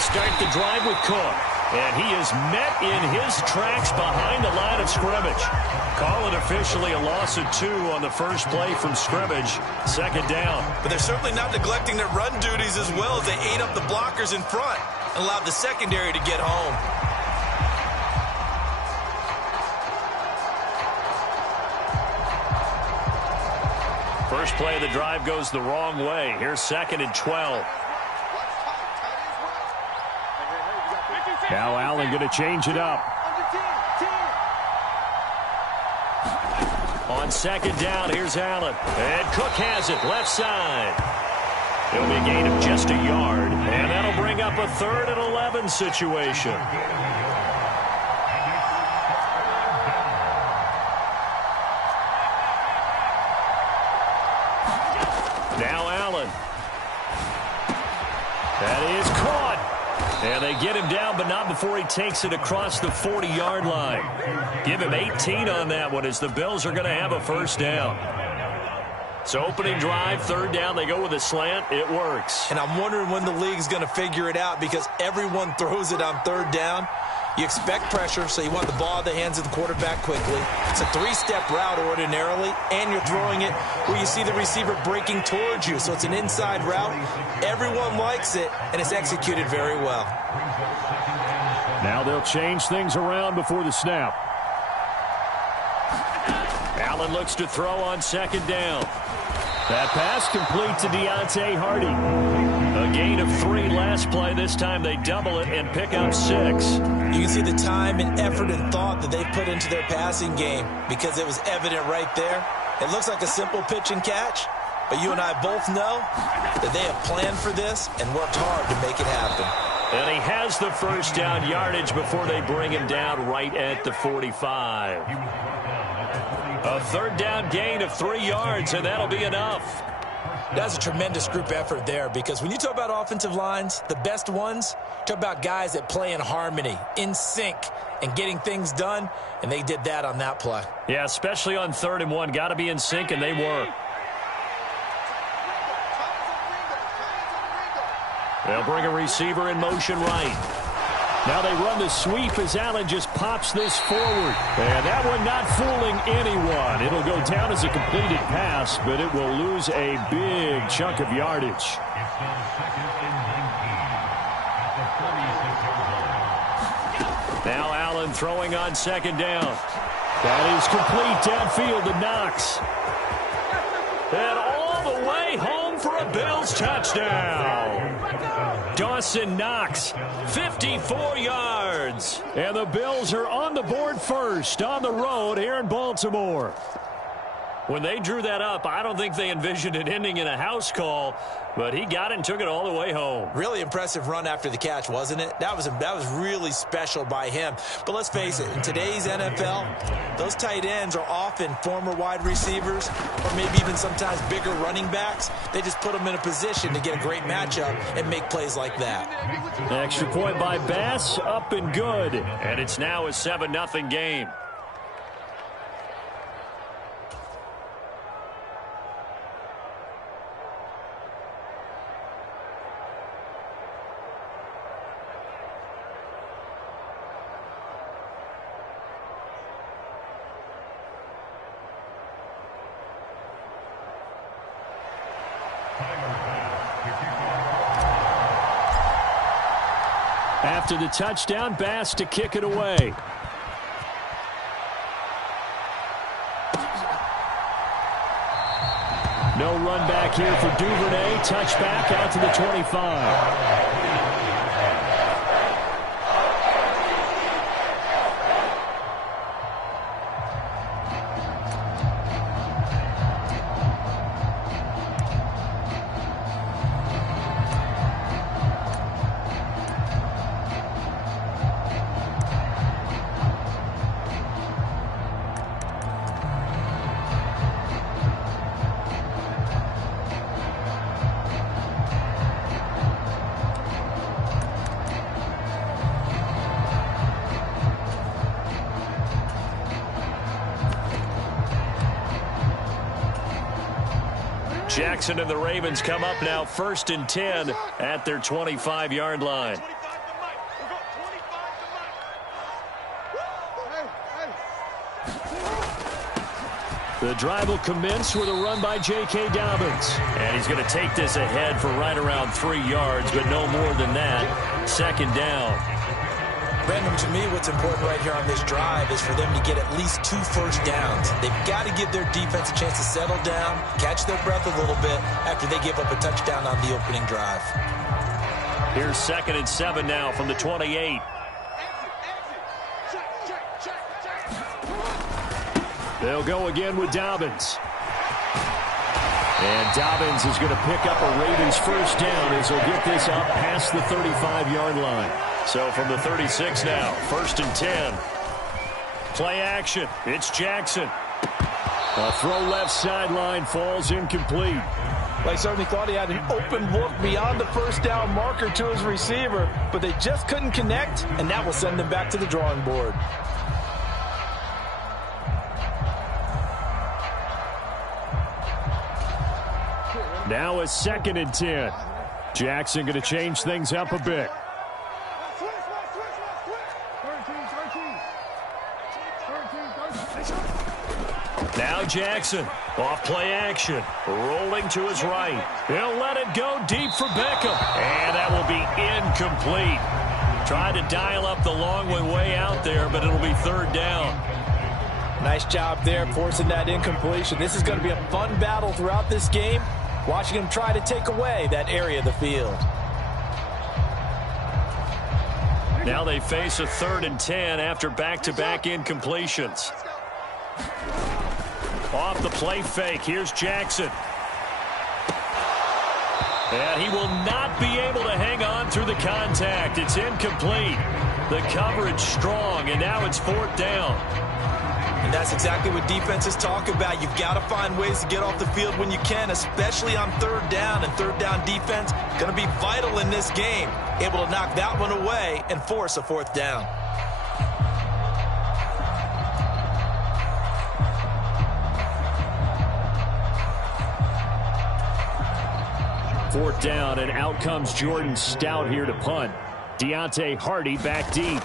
start the drive with Cook. And he is met in his tracks behind the line of scrimmage. Call it officially a loss of 2 on the first play from scrimmage. Second down. But they're certainly not neglecting their run duties as well as they ate up the blockers in front and allowed the secondary to get home. First play of the drive goes the wrong way. Here's 2nd and 12. Now Allen going to change it up. On 2nd down, here's Allen. And Cook has it, left side. It'll be a gain of just a yard. And that'll bring up a 3rd and 11 situation. Now Allen. That is caught. And they get him down, but not before he takes it across the 40-yard line. Give him 18 on that one as the Bills are going to have a first down. So opening drive, 3rd down, they go with a slant. It works. And I'm wondering when the league's going to figure it out because everyone throws it on 3rd down. You expect pressure, so you want the ball in the hands of the quarterback quickly. It's a 3-step route ordinarily, and you're throwing it where you see the receiver breaking towards you. So it's an inside route. Everyone likes it, and it's executed very well. Now they'll change things around before the snap. Allen looks to throw on 2nd down. That pass complete to Deontay Hardy. A gain of 3 last play. This time they double it and pick up 6. You can see the time and effort and thought that they put into their passing game because it was evident right there. It looks like a simple pitch and catch, but you and I both know that they have planned for this and worked hard to make it happen. And he has the first down yardage before they bring him down right at the 45. A 3rd down gain of 3 yards, and that'll be enough. That's a tremendous group effort there because when you talk about offensive lines, the best ones, talk about guys that play in harmony, in sync, and getting things done, and they did that on that play. Yeah, especially on 3rd and 1. Got to be in sync, and they were. They'll bring a receiver in motion right. Now they run the sweep as Allen just pops this forward. And that one not fooling anyone. It'll go down as a completed pass, but it will lose a big chunk of yardage. Now Allen throwing on 2nd down. That is complete downfield to Knox. And all the way home for a Bills touchdown. Dawson Knox, 54 yards. And the Bills are on the board first on the road here in Baltimore. When they drew that up, I don't think they envisioned it ending in a house call, but he got it and took it all the way home. Really impressive run after the catch, wasn't it? That was really special by him. But let's face it, in today's NFL, those tight ends are often former wide receivers or maybe even sometimes bigger running backs. They just put them in a position to get a great matchup and make plays like that. Extra point by Bass, up and good. And it's now a 7-0 game. After the touchdown, Bass to kick it away. No run back here for Duvernay. Touchback out to the 25. Jackson and the Ravens come up now 1st and 10 at their 25-yard line. The drive will commence with a run by J.K. Dobbins. And he's going to take this ahead for right around 3 yards, but no more than that. Second down. Brandon, to me, what's important right here on this drive is for them to get at least 2 first downs. They've got to give their defense a chance to settle down, catch their breath a little bit after they give up a touchdown on the opening drive. Here's 2nd and 7 now from the 28. They'll go again with Dobbins. And Dobbins is going to pick up a Ravens first down as he'll get this up past the 35-yard line. So from the 36 now, 1st and 10. Play action. It's Jackson. A throw left sideline falls incomplete. Well, he certainly thought he had an open look beyond the first down marker to his receiver, but they just couldn't connect, and that will send them back to the drawing board. Now a 2nd and 10. Jackson going to change things up a bit. Now Jackson, off play action, rolling to his right. He'll let it go deep for Beckham, and that will be incomplete. Tried to dial up the long way out there, but it'll be 3rd down. Nice job there forcing that incompletion. This is going to be a fun battle throughout this game, watching him try to take away that area of the field. Now they face a 3rd and 10 after back-to-back incompletions. Off the play fake, here's Jackson. And he will not be able to hang on through the contact. It's incomplete. The coverage strong, and now it's 4th down. And that's exactly what defenses talk about. You've got to find ways to get off the field when you can, especially on 3rd down. And 3rd down defense going to be vital in this game. Able to knock that one away and force a 4th down. Fourth down, and out comes Jordan Stout here to punt. Deontay Hardy back deep.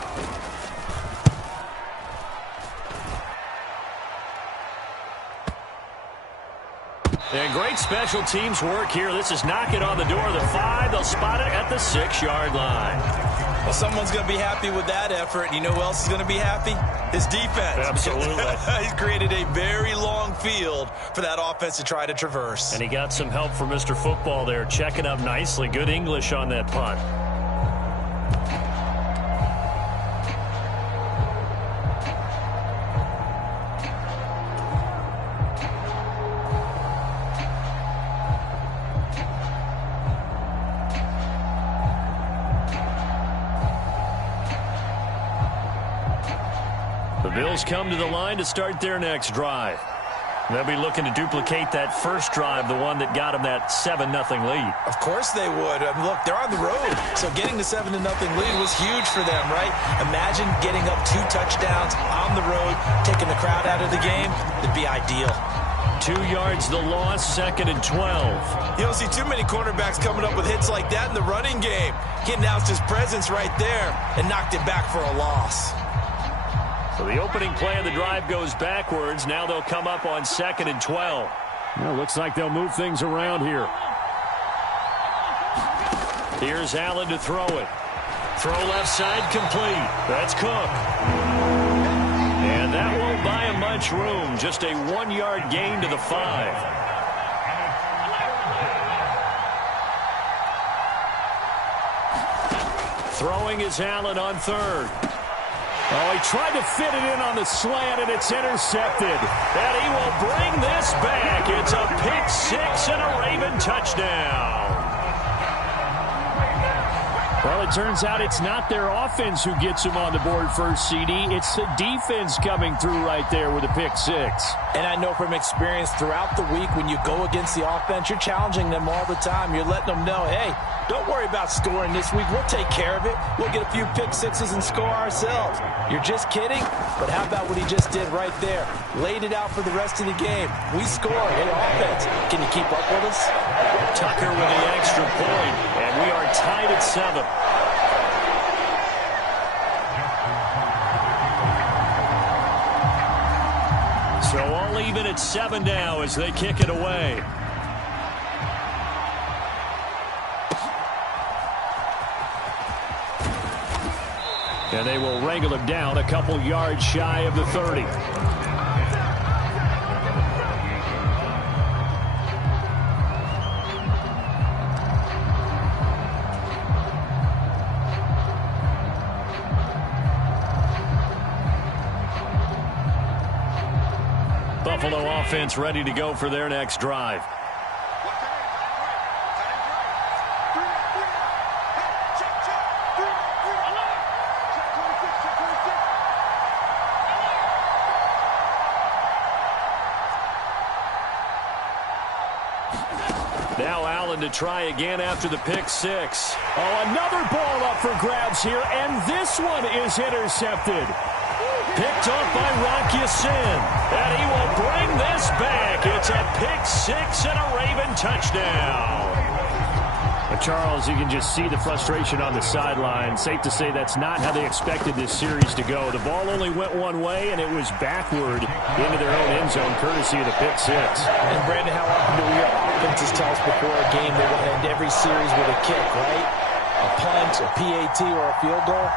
And great special teams work here. This is knocking on the door of the 5. They'll spot it at the 6-yard line. Well, someone's going to be happy with that effort. You know who else is going to be happy? His defense. Absolutely. He's created a very long field for that offense to try to traverse. And he got some help from Mr. Football there, checking up nicely. Good English on that punt. The Bills come to the line to start their next drive. They'll be looking to duplicate that first drive, the one that got them that 7-0 lead. Of course they would. I mean, look, they're on the road, so getting the 7-0 lead was huge for them, right? Imagine getting up 2 touchdowns on the road, taking the crowd out of the game. It'd be ideal. 2 yards the loss, 2nd and 12. You don't see too many cornerbacks coming up with hits like that in the running game. He announced his presence right there and knocked it back for a loss. So the opening play of the drive goes backwards. Now they'll come up on 2nd and 12. Well, looks like they'll move things around here. Here's Allen to throw it. Throw left side complete. That's Cook. And that won't buy him much room. Just a 1-yard gain to the 5. Throwing is Allen on 3rd. Oh, he tried to fit it in on the slant, and it's intercepted. And he will bring this back. It's a pick 6 and a Raven touchdown. Well, it turns out it's not their offense who gets him on the board first, CD. It's the defense coming through right there with a pick 6. And I know from experience throughout the week, when you go against the offense, you're challenging them all the time. You're letting them know, hey, don't worry about scoring this week. We'll take care of it. We'll get a few pick 6s and score ourselves. You're just kidding? But how about what he just did right there? Laid it out for the rest of the game. We scored. Hey, offense, can you keep up with us? Tucker with the extra point, and we are tied at 7. So only even at 7 now as they kick it away. And they will wrangle him down a couple yards shy of the 30. Buffalo offense ready to go for their next drive. Now Allen to try again after the pick six. Oh, another ball up for grabs here, and this one is intercepted. Picked off by Rock Ya-Sin, and he will bring this back. It's a pick six and a Raven touchdown. But Charles, you can just see the frustration on the sideline. Safe to say that's not how they expected this series to go. The ball only went one way, and it was backward into their own end zone, courtesy of the pick six. And Brandon, how often do we hear offenses tell us before a game they want to end every series with a kick, right? A punt, a PAT, or a field goal.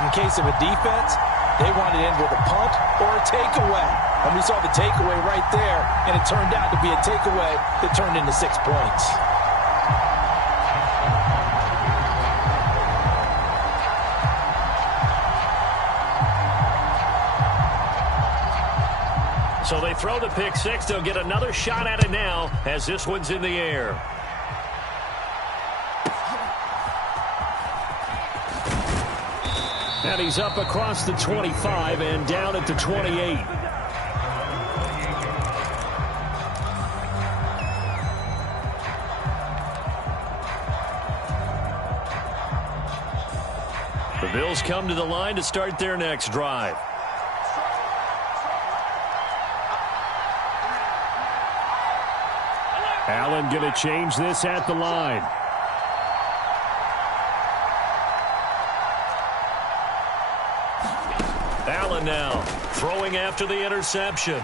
In case of a defense, they wanted to end with a punt or a takeaway. And we saw the takeaway right there, and it turned out to be a takeaway that turned into 6 points. So they throw the pick six. They'll get another shot at it now as this one's in the air. And he's up across the 25 and down at the 28. The Bills come to the line to start their next drive. Allen going to change this at the line. Allen now throwing after the interception.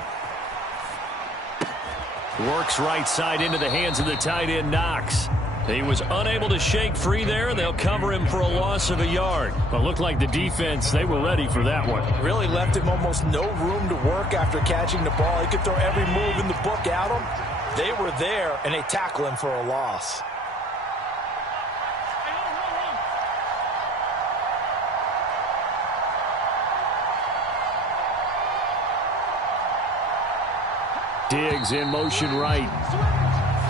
Works right side into the hands of the tight end Knox. He was unable to shake free there. They'll cover him for a loss of a yard. But looked like the defense, they were ready for that one. Really left him almost no room to work after catching the ball. He could throw every move in the book at him. They were there, and they tackle him for a loss. Diggs in motion right.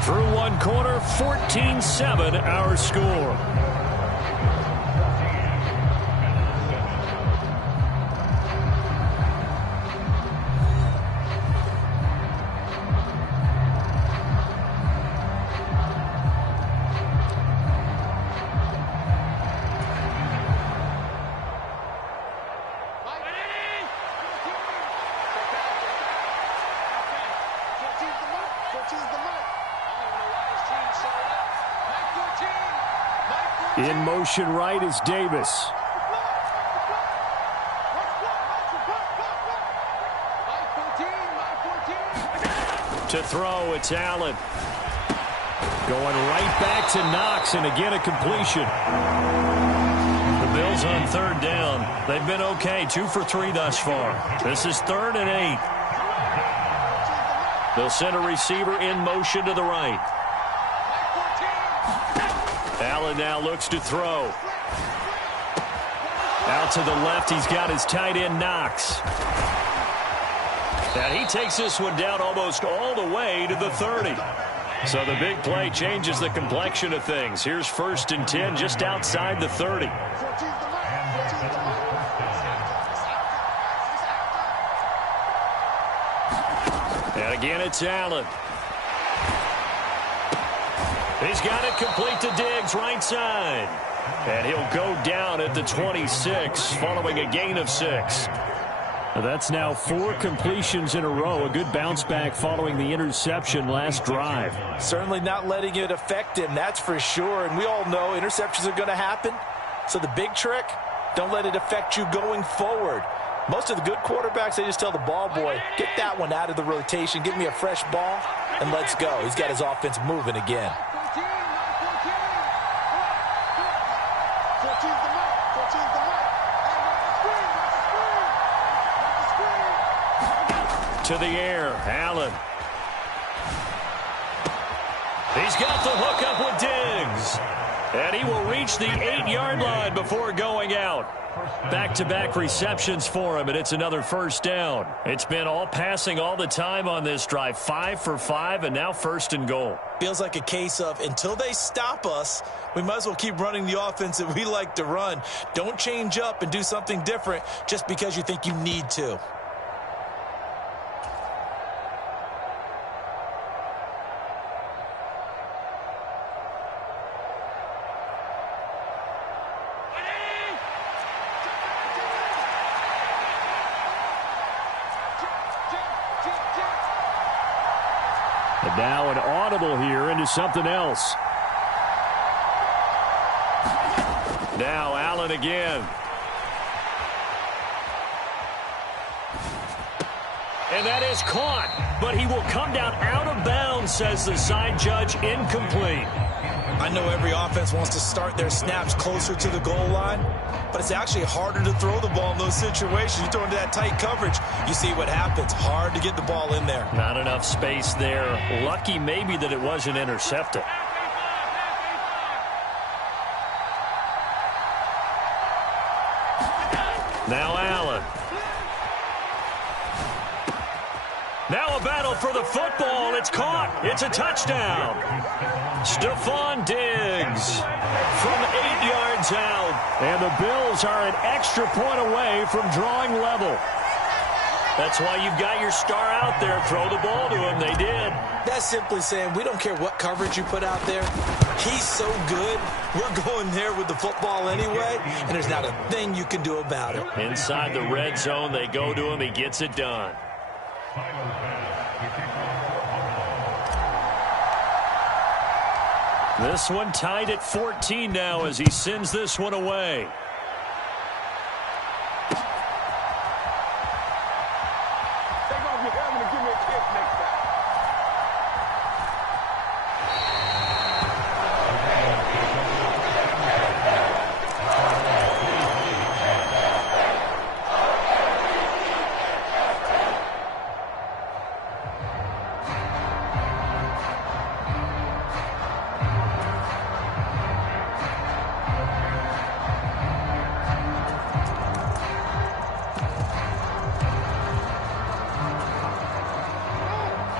Through one quarter, 14-7 our score. In motion right is Davis. To throw, it's Allen. Going right back to Knox, and again a completion. The Bills on third down. They've been okay, 2 for 3 thus far. This is 3rd and 8. They'll send a receiver in motion to the right. Allen now looks to throw. Out to the left, he's got his tight end Knox. And he takes this one down almost all the way to the 30. So the big play changes the complexion of things. Here's 1st and 10 just outside the 30. And again, it's Allen. He's got it complete to Diggs, right side. And he'll go down at the 26 following a gain of 6. That's now 4 completions in a row. A good bounce back following the interception last drive. Certainly not letting it affect him, that's for sure. And we all know interceptions are going to happen. So the big trick, don't let it affect you going forward. Most of the good quarterbacks, they just tell the ball boy, get that one out of the rotation, give me a fresh ball, and let's go. He's got his offense moving again. To the air, Allen. He's got the hookup with Diggs. And he will reach the 8-yard line before going out. Back-to-back receptions for him, and it's another first down. It's been all passing all the time on this drive. 5 for 5, and now first and goal. Feels like a case of until they stop us, we might as well keep running the offense that we like to run. Don't change up and do something different just because you think you need to. And now an audible here into something else. Now Allen again. And that is caught, but he will come down out of bounds, says the side judge, incomplete. I know every offense wants to start their snaps closer to the goal line, but it's actually harder to throw the ball in those situations. You throw into that tight coverage, you see what happens. Hard to get the ball in there. Not enough space there. Lucky maybe that it wasn't intercepted. Now Allen. Now a battle for the football. It's caught. It's a touchdown. Stephon Diggs from 8 yards out. And the Bills are an extra point away from drawing level. That's why you've got your star out there. Throw the ball to him. They did. That's simply saying we don't care what coverage you put out there. He's so good. We're going there with the football anyway, and there's not a thing you can do about it. Inside the red zone, they go to him. He gets it done. This one tied at 14 now as he sends this one away.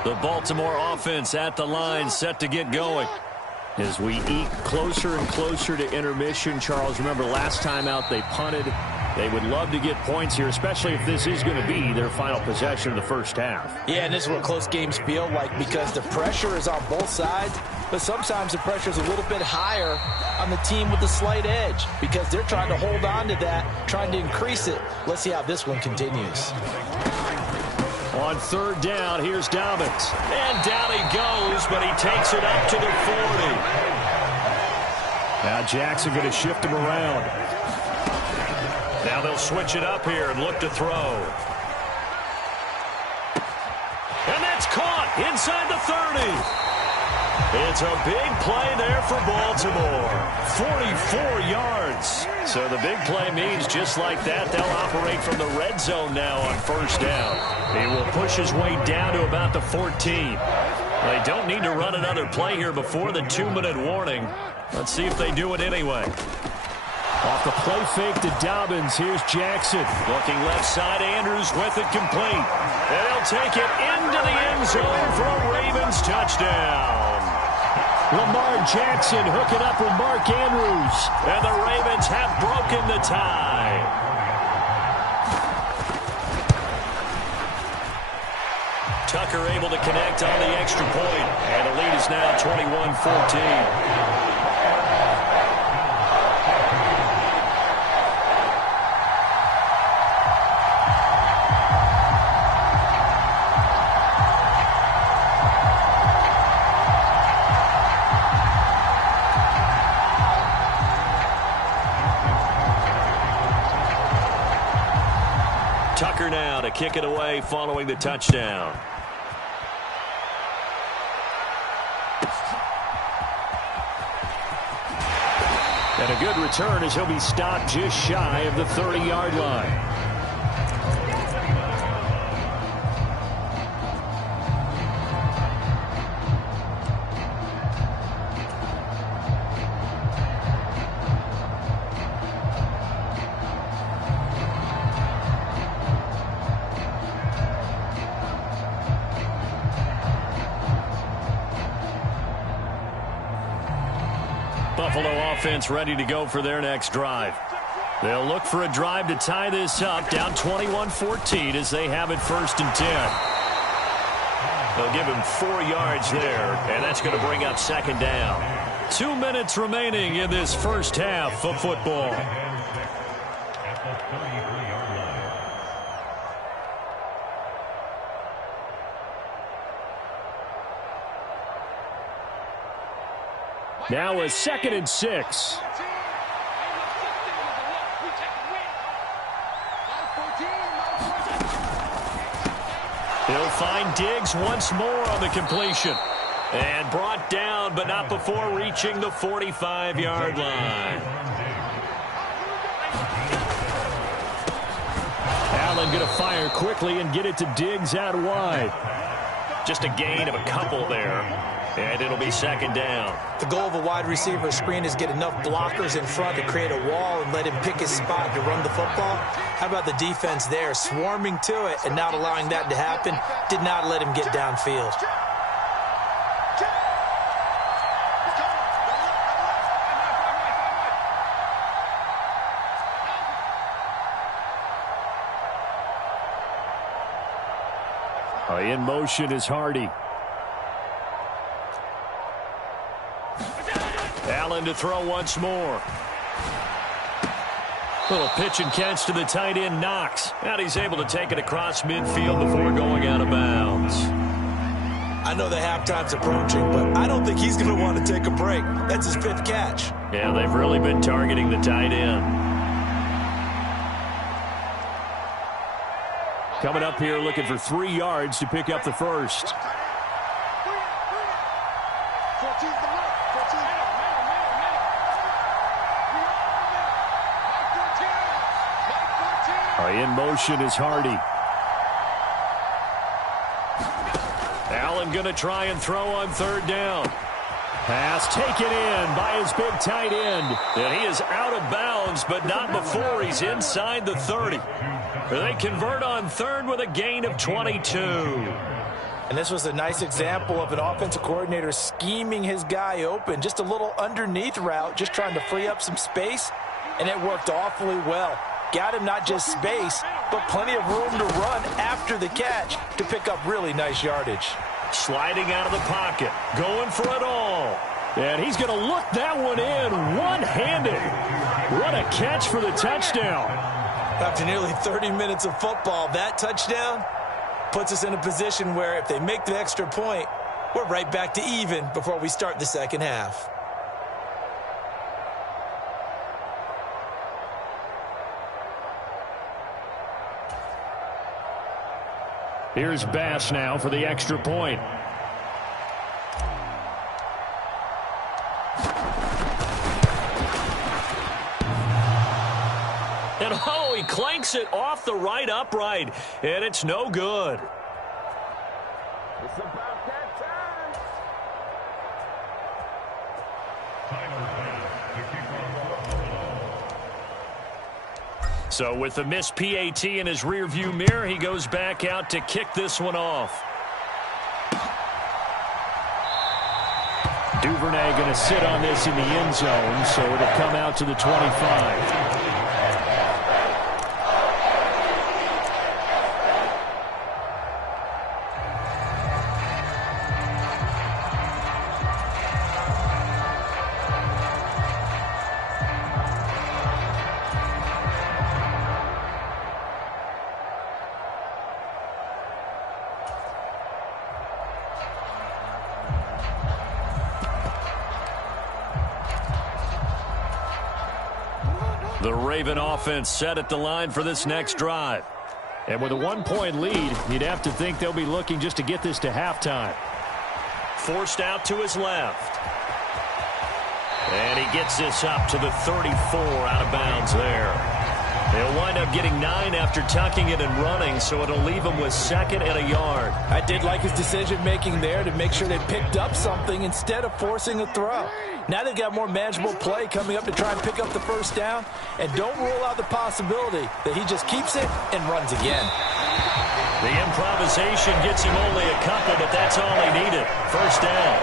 The Baltimore offense at the line, set to get going. As we eke closer and closer to intermission, Charles, remember last time out they punted. They would love to get points here, especially if this is going to be their final possession of the first half. Yeah, and this is what close games feel like because the pressure is on both sides, but sometimes the pressure is a little bit higher on the team with the slight edge because they're trying to hold on to that, trying to increase it. Let's see how this one continues. On third down, here's Dobbins. And down he goes, but he takes it up to the 40. Now Jackson going to shift him around. Now they'll switch it up here and look to throw. And that's caught inside the 30. It's a big play there for Baltimore. 44 yards. So the big play means just like that, they'll operate from the red zone now on first down. He will push his way down to about the 14. They don't need to run another play here before the 2-minute warning. Let's see if they do it anyway. Off the play fake to Dobbins. Here's Jackson. Looking left side, Andrews with it complete. And he'll take it into the end zone for a Ravens touchdown. Lamar Jackson hooking up with Mark Andrews. And the Ravens have broken the tie. Tucker able to connect on the extra point. And the lead is now 21-14. to kick it away following the touchdown. And a good return as he'll be stopped just shy of the 30-yard line. Buffalo offense ready to go for their next drive. They'll look for a drive to tie this up, down 21-14 as they have it 1st and 10. They'll give him 4 yards there, and that's going to bring up 2nd down. 2 minutes remaining in this first half of football. Now a 2nd and 6. He'll find Diggs once more on the completion. And brought down, but not before reaching the 45-yard line. Allen going to fire quickly and get it to Diggs out wide. Just a gain of a couple there. And it'll be 2nd down. The goal of a wide receiver screen is get enough blockers in front to create a wall and let him pick his spot to run the football. How about the defense there, swarming to it and not allowing that to happen? Did not let him get downfield. In motion is Hardy. Allen to throw once more. Little pitch and catch to the tight end, Knox. And he's able to take it across midfield before going out of bounds. I know the halftime's approaching, but I don't think he's going to want to take a break. That's his 5th catch. Yeah, they've really been targeting the tight end. Coming up here looking for 3 yards to pick up the first. In motion is Hardy. Allen going to try and throw on 3rd down. Pass taken in by his big tight end. And he is out of bounds, but not before he's inside the 30. They convert on 3rd with a gain of 22. And this was a nice example of an offensive coordinator scheming his guy open. Just a little underneath route, just trying to free up some space, and it worked awfully well. Got him not just space, but plenty of room to run after the catch to pick up really nice yardage. Sliding out of the pocket, going for it all. And he's going to look that one in one-handed. What a catch for the touchdown. After nearly 30 minutes of football, that touchdown puts us in a position where if they make the extra point, we're right back to even before we start the 2nd half. Here's Bass now for the extra point. And oh, he clanks it off the right upright, and it's no good. It's about that time. So with the missed PAT in his rearview mirror, he goes back out to kick this one off. Duvernay going to sit on this in the end zone, so it'll come out to the 25. The Raven offense set at the line for this next drive. And with a 1-point lead, you'd have to think they'll be looking just to get this to halftime. Forced out to his left. And he gets this up to the 34, out of bounds there. He'll wind up getting 9 after tucking it and running, so it'll leave him with 2nd and a yard. I did like his decision-making there to make sure they picked up something instead of forcing a throw. Now they've got more manageable play coming up to try and pick up the first down, and don't rule out the possibility that he just keeps it and runs again. The improvisation gets him only a couple, but that's all he needed. First down.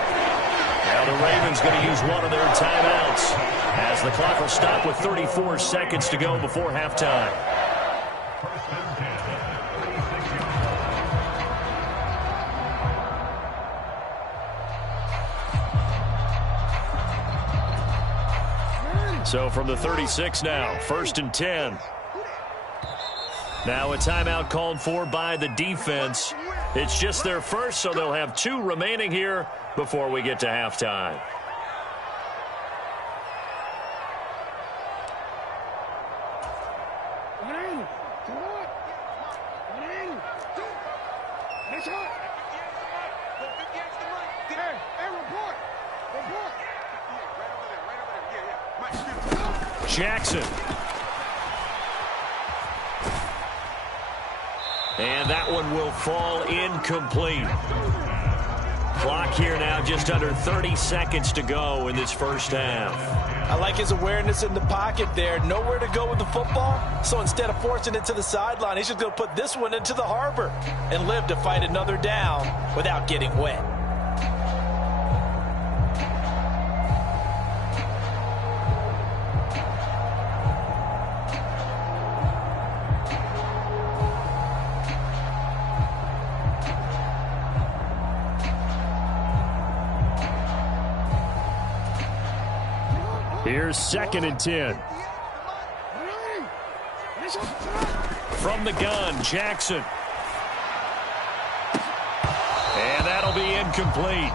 Now the Ravens going to use one of their timeouts as the clock will stop with 34 seconds to go before halftime. So from the 36 now, 1st and 10. Now a timeout called for by the defense. It's just their first, so they'll have 2 remaining here before we get to halftime. Jackson. And that one will fall incomplete. Clock here now, just under 30 seconds to go in this first half. I like his awareness in the pocket there. Nowhere to go with the football, so instead of forcing it to the sideline, he's just going to put this one into the harbor and live to fight another down without getting wet. Here's 2nd and 10. From the gun, Jackson. And that'll be incomplete.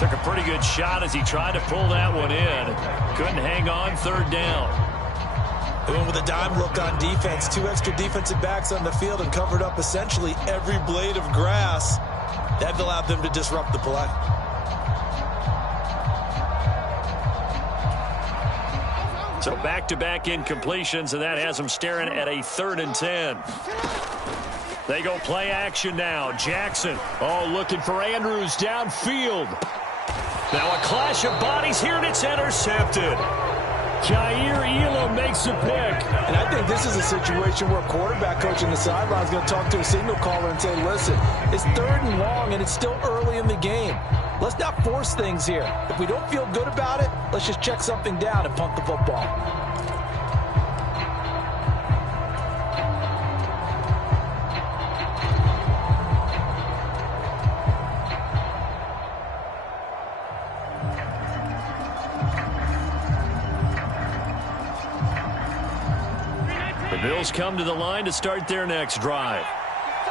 Took a pretty good shot as he tried to pull that one in. Couldn't hang on, 3rd down. They went with a dime look on defense. 2 extra defensive backs on the field and covered up essentially every blade of grass. That allowed them to disrupt the play. So back-to-back incompletions, and that has them staring at a 3rd and 10. They go play action now. Jackson, looking for Andrews downfield. Now a clash of bodies here, and it's intercepted. Jair Elam makes a pick. And I think this is a situation where a quarterback coach in the sideline is going to talk to a signal caller and say, listen, it's 3rd and long, and it's still early in the game. Let's not force things here. If we don't feel good about it, let's just check something down and punt the football. The Bills come to the line to start their next drive.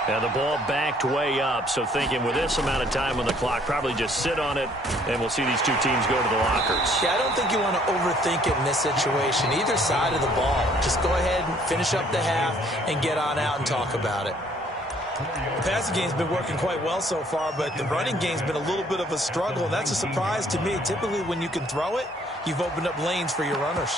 Now the ball backed way up, so thinking with this amount of time on the clock, probably just sit on it, and we'll see these 2 teams go to the lockers. Yeah, I don't think you want to overthink it in this situation. Either side of the ball. Just go ahead and finish up the half and get on out and talk about it. The passing game's been working quite well so far, but the running game's been a little bit of a struggle, and that's a surprise to me. Typically, when you can throw it, you've opened up lanes for your runners.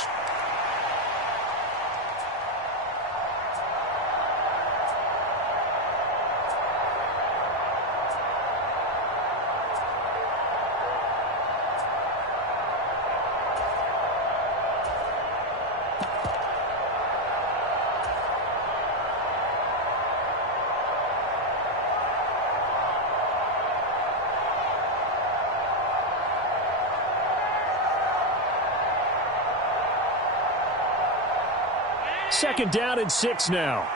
Second down and 6 now.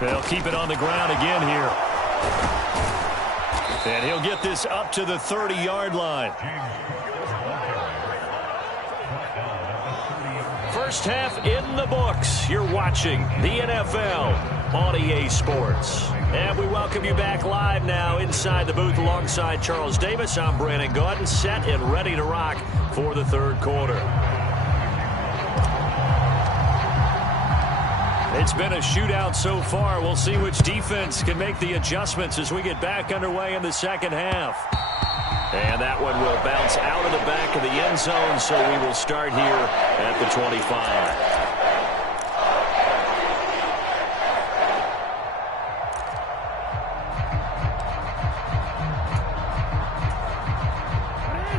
They'll keep it on the ground again here. And he'll get this up to the 30-yard line. First half in the books. You're watching the NFL on EA Sports. And we welcome you back live now inside the booth alongside Charles Davis. I'm Brandon Gaudin, set and ready to rock for the third quarter. It's been a shootout so far. We'll see which defense can make the adjustments as we get back underway in the second half. And that one will bounce out of the back of the end zone, so we will start here at the 25.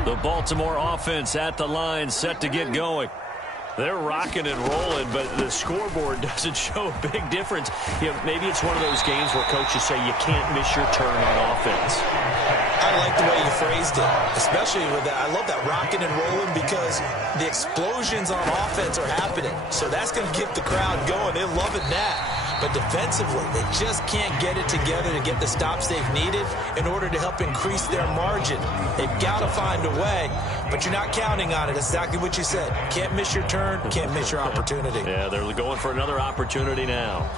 The Baltimore offense at the line, set to get going. They're rocking and rolling, but the scoreboard doesn't show a big difference. You know, maybe it's one of those games where coaches say you can't miss your turn on offense. I like the way you phrased it, especially with that. I love that rocking and rolling because the explosions on offense are happening. So that's going to get the crowd going. They're loving that. But defensively, they just can't get it together to get the stops they've needed in order to help increase their margin. They've got to find a way, but you're not counting on it. Exactly what you said. Can't miss your turn, can't miss your opportunity. Yeah, they're going for another opportunity now.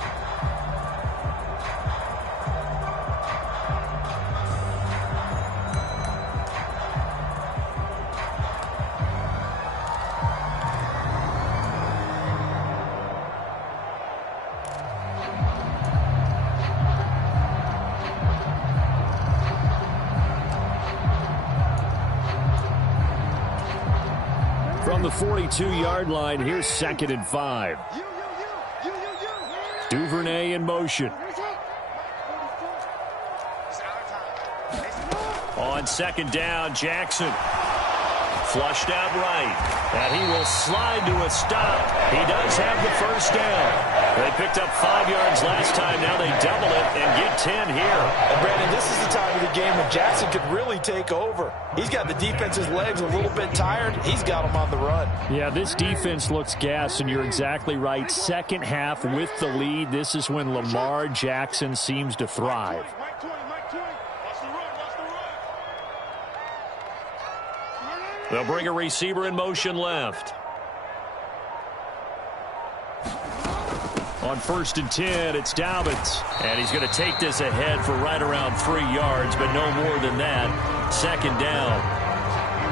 From the 42-yard line, here's 2nd and 5. Duvernay in motion. On 2nd down, Jackson. Flushed out right. And he will slide to a stop. He does have the first down. They picked up 5 yards last time. Now they double it and get 10 here. And Brandon, this is the time of the game when Jackson could really take over. He's got the defense's legs a little bit tired. He's got them on the run. Yeah, this defense looks gassed, and you're exactly right. Second half with the lead, this is when Lamar Jackson seems to thrive. They'll bring a receiver in motion left. On 1st and 10, it's Dobbins. And he's going to take this ahead for right around 3 yards, but no more than that. 2nd down.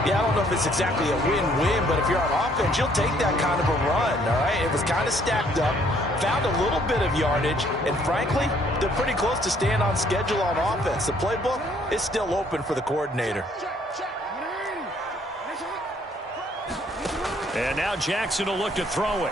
Yeah, I don't know if it's exactly a win-win, but if you're on offense, you'll take that kind of a run, all right? It was kind of stacked up, found a little bit of yardage, and frankly, they're pretty close to staying on schedule on offense. The playbook is still open for the coordinator. And now Jackson will look to throw it.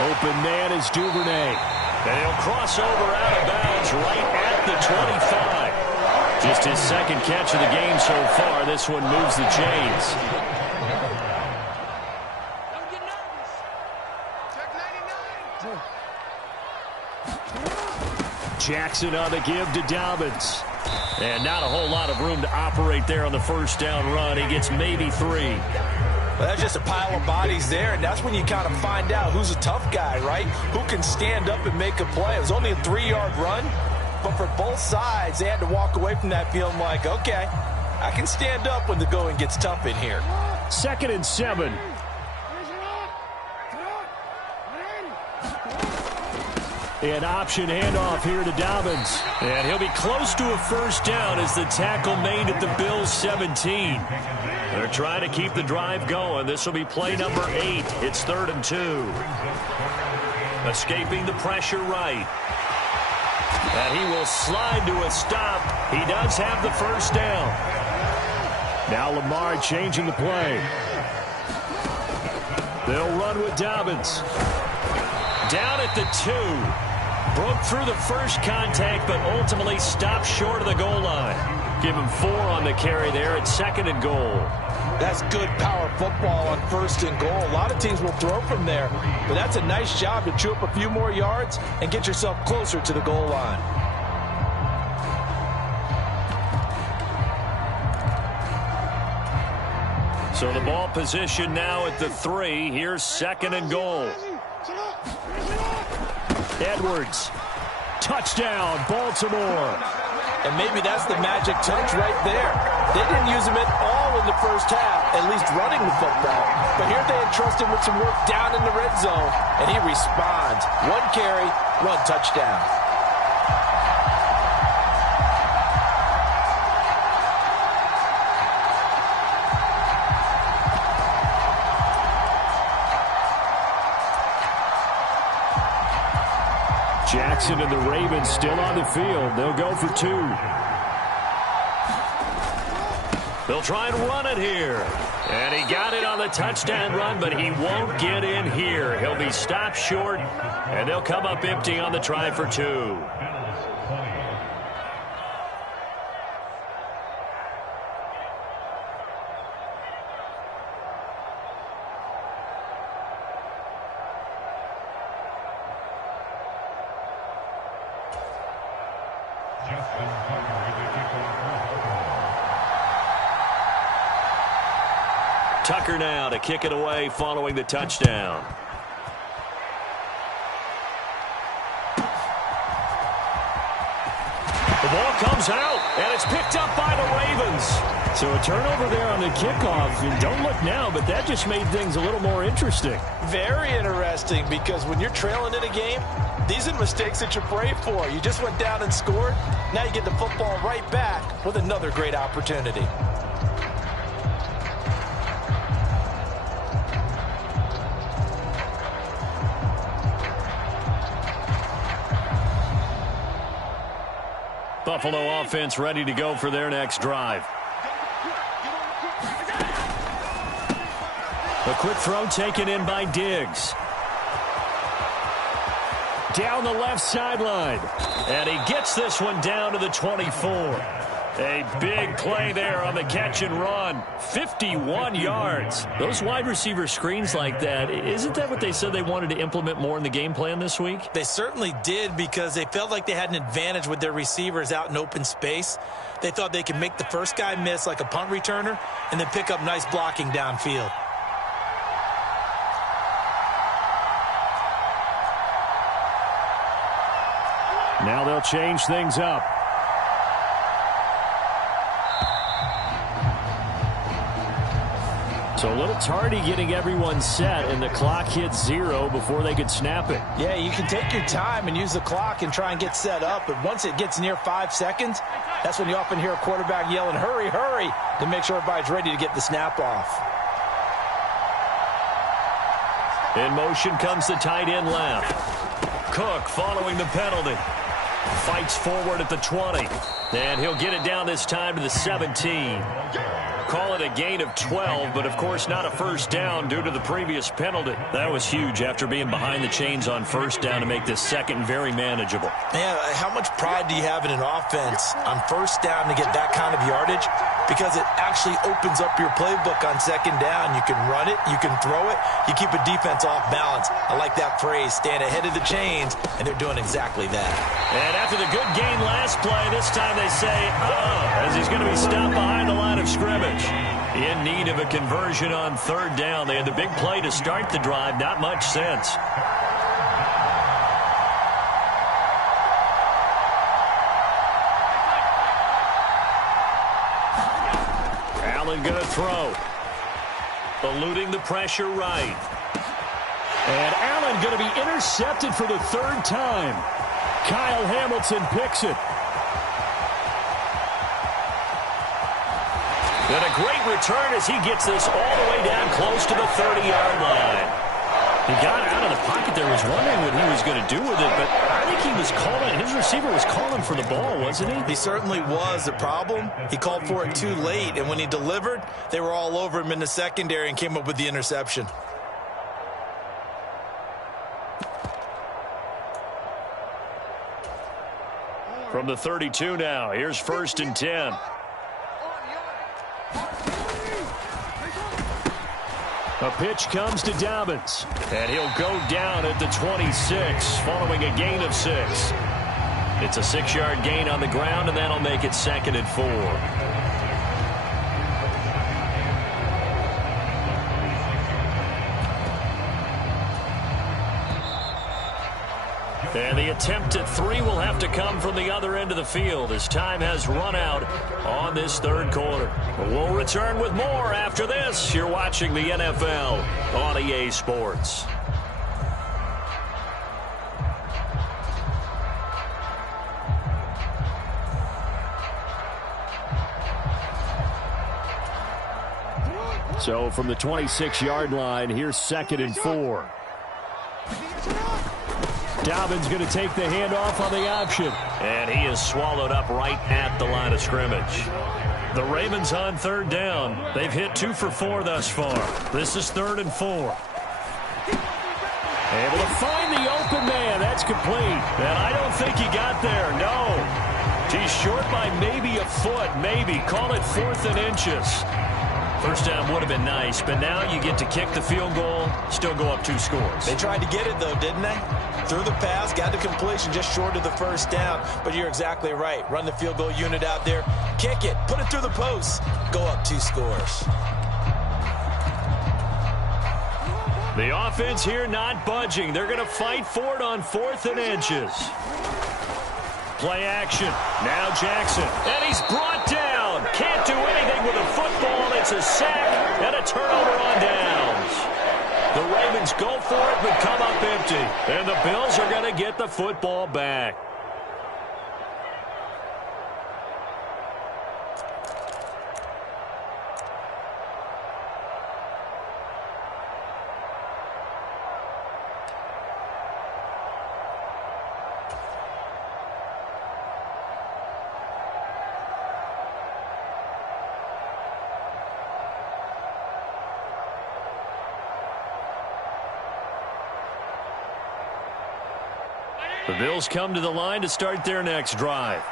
Open man is Duvernay. And he'll cross over out of bounds right at the 25. Just his 2nd catch of the game so far. This one moves the chains. Jackson on the give to Dobbins. And not a whole lot of room to operate there on the 1st down run. He gets maybe 3. Well, that's just a pile of bodies there, and that's when you kind of find out who's a tough guy, right? Who can stand up and make a play. It was only a 3-yard run, but for both sides, they had to walk away from that feeling like, okay, I can stand up when the going gets tough in here. 2nd and 7. An option handoff here to Dobbins. And he'll be close to a 1st down as the tackle made at the Bills' 17. They're trying to keep the drive going. This will be play number 8. It's 3rd and 2. Escaping the pressure right. And he will slide to a stop. He does have the 1st down. Now Lamar changing the play. They'll run with Dobbins. Down at the 2. Broke through the first contact, but ultimately stopped short of the goal line. Give him 4 on the carry there at 2nd and goal. That's good power football on 1st and goal. A lot of teams will throw from there, but that's a nice job to chew up a few more yards and get yourself closer to the goal line. So the ball position now at the 3. Here's 2nd and goal. Edwards. Touchdown, Baltimore. And maybe that's the magic touch right there. They didn't use him at all in the first half, at least running the football. But here they entrust him with some work down in the red zone, and he responds. 1 carry, 1 touchdown. Jackson and the Ravens still on the field. They'll go for 2. They'll try and run it here. And he got it on the touchdown run, but he won't get in here. He'll be stopped short, and they'll come up empty on the try for 2. Tucker now to kick it away following the touchdown. The ball comes out, and it's picked up by the Ravens. So a turnover there on the kickoff. And don't look now, but that just made things a little more interesting. Very interesting, because when you're trailing in a game, these are the mistakes that you pray for. You just went down and scored. Now you get the football right back with another great opportunity. Buffalo offense ready to go for their next drive. A quick throw taken in by Diggs. Down the left sideline. And he gets this one down to the 24. A big play there on the catch and run. 51 yards. Those wide receiver screens like that, isn't that what they said they wanted to implement more in the game plan this week? They certainly did, because they felt like they had an advantage with their receivers out in open space. They thought they could make the first guy miss like a punt returner and then pick up nice blocking downfield. Now they'll change things up. So a little tardy getting everyone set, and the clock hits 0 before they could snap it. Yeah, you can take your time and use the clock and try and get set up, but once it gets near 5 seconds, that's when you often hear a quarterback yelling, "Hurry, hurry," to make sure everybody's ready to get the snap off. In motion comes the tight end left. Cook following the penalty. Fights forward at the 20. And he'll get it down this time to the 17. Call it a gain of 12, but of course not a first down due to the previous penalty. That was huge after being behind the chains on first down to make this second very manageable. Man, how much pride do you have in an offense on first down to get that kind of yardage? Because it actually opens up your playbook on second down. You can run it, you can throw it, you keep a defense off balance. I like that phrase, stand ahead of the chains, and they're doing exactly that. And after the good game last play, this time they say, as he's going to be stopped behind the line of scrimmage. In need of a conversion on third down. They had the big play to start the drive, not much sense. Allen going to throw. Eluding the pressure right. And Allen going to be intercepted for the 3rd time. Kyle Hamilton picks it. And a great return as he gets this all the way down close to the 30-yard line. He got out of the pocket there, was wondering what he was going to do with it, but I think he was calling, his receiver was calling for the ball, wasn't he? He certainly was. The problem, he called for it too late, and when he delivered, they were all over him in the secondary and came up with the interception. From the 32 now, here's 1st and 10. A pitch comes to Dobbins. And he'll go down at the 26 following a gain of 6. It's a 6-yard gain on the ground, and that'll make it 2nd and 4. And the attempt at 3 will have to come from the other end of the field as time has run out on this 3rd quarter. We'll return with more after this. You're watching the NFL on EA Sports. So from the 26-yard line, here's 2nd and 4. Dobbins going to take the handoff on the option. And he is swallowed up right at the line of scrimmage. The Ravens on 3rd down. They've hit 2 for 4 thus far. This is 3rd and 4. Able to find the open man. That's complete. And I don't think he got there. No. He's short by maybe a foot, maybe. Call it 4th and inches. First down would have been nice, but now you get to kick the field goal, still go up 2 scores. They tried to get it, though, didn't they? Threw the pass, got the completion just short of the first down. But you're exactly right. Run the field goal unit out there, kick it, put it through the post, go up 2 scores. The offense here not budging. They're going to fight for it on 4th and inches. Play action. Now Jackson. And he's brought down. Can't do anything with a football. It's a sack and a turnover on downs. The Ravens go for it but come up empty. And the Bills are going to get the football back. The Bills come to the line to start their next drive.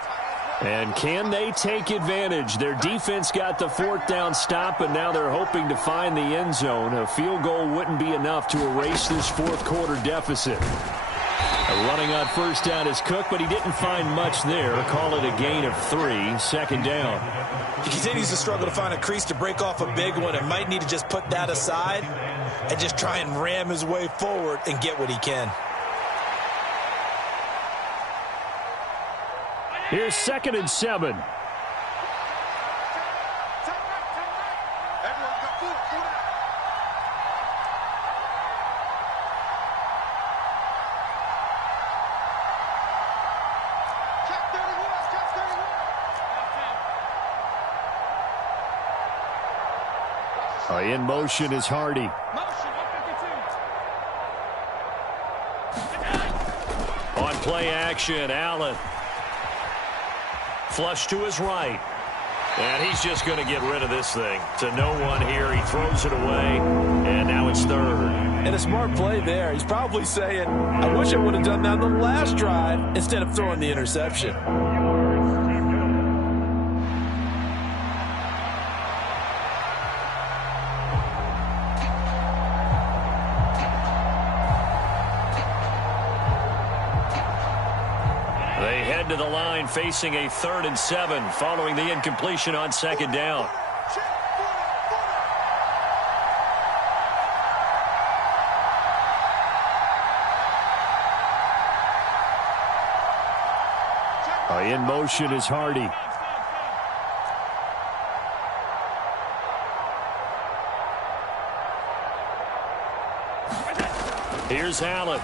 And can they take advantage? Their defense got the 4th down stop, and now they're hoping to find the end zone. A field goal wouldn't be enough to erase this 4th quarter deficit. Running on 1st down is Cook, but he didn't find much there. Call it a gain of 3, 2nd down. He continues to struggle to find a crease to break off a big one and might need to just put that aside and just try and ram his way forward and get what he can. Here's 2nd and 7. In motion is Hardy. On play action, Allen. Flush to his right. And he's just going to get rid of this thing. To no one here. He throws it away. And now it's 3rd. And a smart play there. He's probably saying, I wish I would have done that on the last drive instead of throwing the interception. To the line facing a 3rd and 7 following the incompletion on 2nd down. In motion is Hardy. Here's Allen.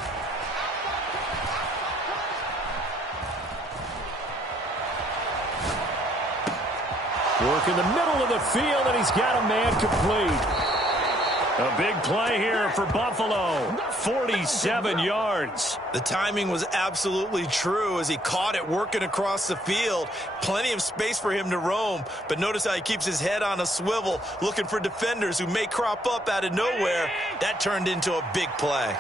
Work in the middle of the field, and he's got a man complete. A big play here for Buffalo. 47 yards. The timing was absolutely true as he caught it working across the field. Plenty of space for him to roam, but notice how he keeps his head on a swivel, looking for defenders who may crop up out of nowhere. That turned into a big play.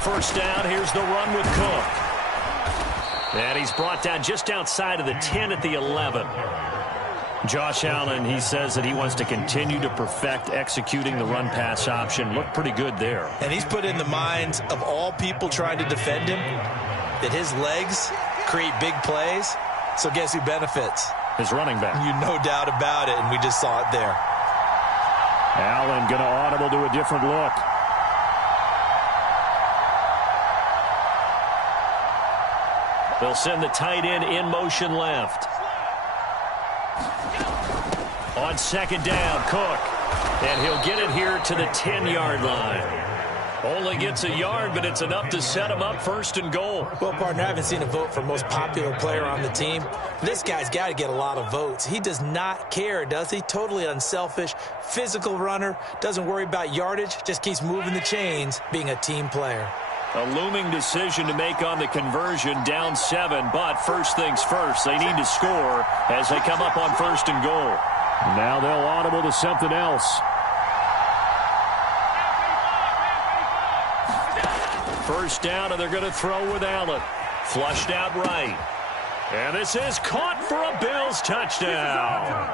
First down, here's the run with Cook. And he's brought down just outside of the 10 at the 11. Josh Allen, he says that he wants to continue to perfect executing the run-pass option. Looked pretty good there. And he's put in the minds of all people trying to defend him that his legs create big plays. So guess who benefits? His running back. You no doubt about it, and we just saw it there. Allen going to audible to a different look. They'll send the tight end in motion left. On 2nd down, Cook. And he'll get it here to the 10-yard line. Only gets a yard, but it's enough to set him up 1st and goal. Well, partner, I haven't seen a vote for most popular player on the team. This guy's got to get a lot of votes. He does not care, does he? Totally unselfish, physical runner, doesn't worry about yardage, just keeps moving the chains, being a team player. A looming decision to make on the conversion, down 7, but first things first, they need to score as they come up on 1st and goal. Now they'll audible to something else. First down, and they're going to throw with Allen. Flushed out right. And this is caught for a Bills touchdown.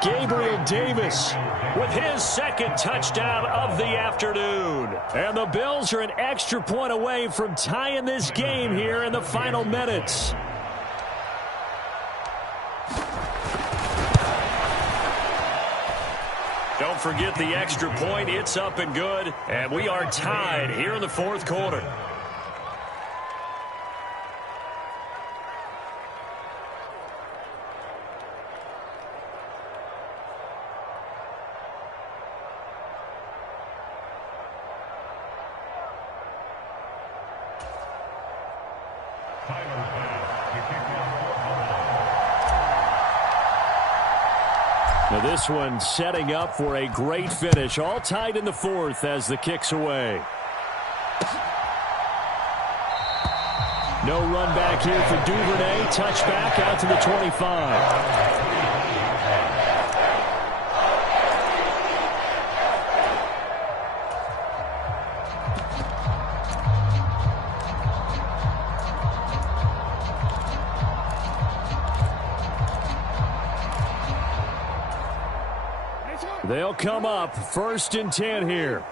Gabriel Davis with his 2nd touchdown of the afternoon. And the Bills are an extra point away from tying this game here in the final minutes. Don't forget the extra point. It's up and good. And we are tied here in the 4th quarter. Now this one setting up for a great finish. All tied in the 4th as the kick's away. No run back here for Duvernay. Touchback out to the 25. They'll come up 1st and 10 here.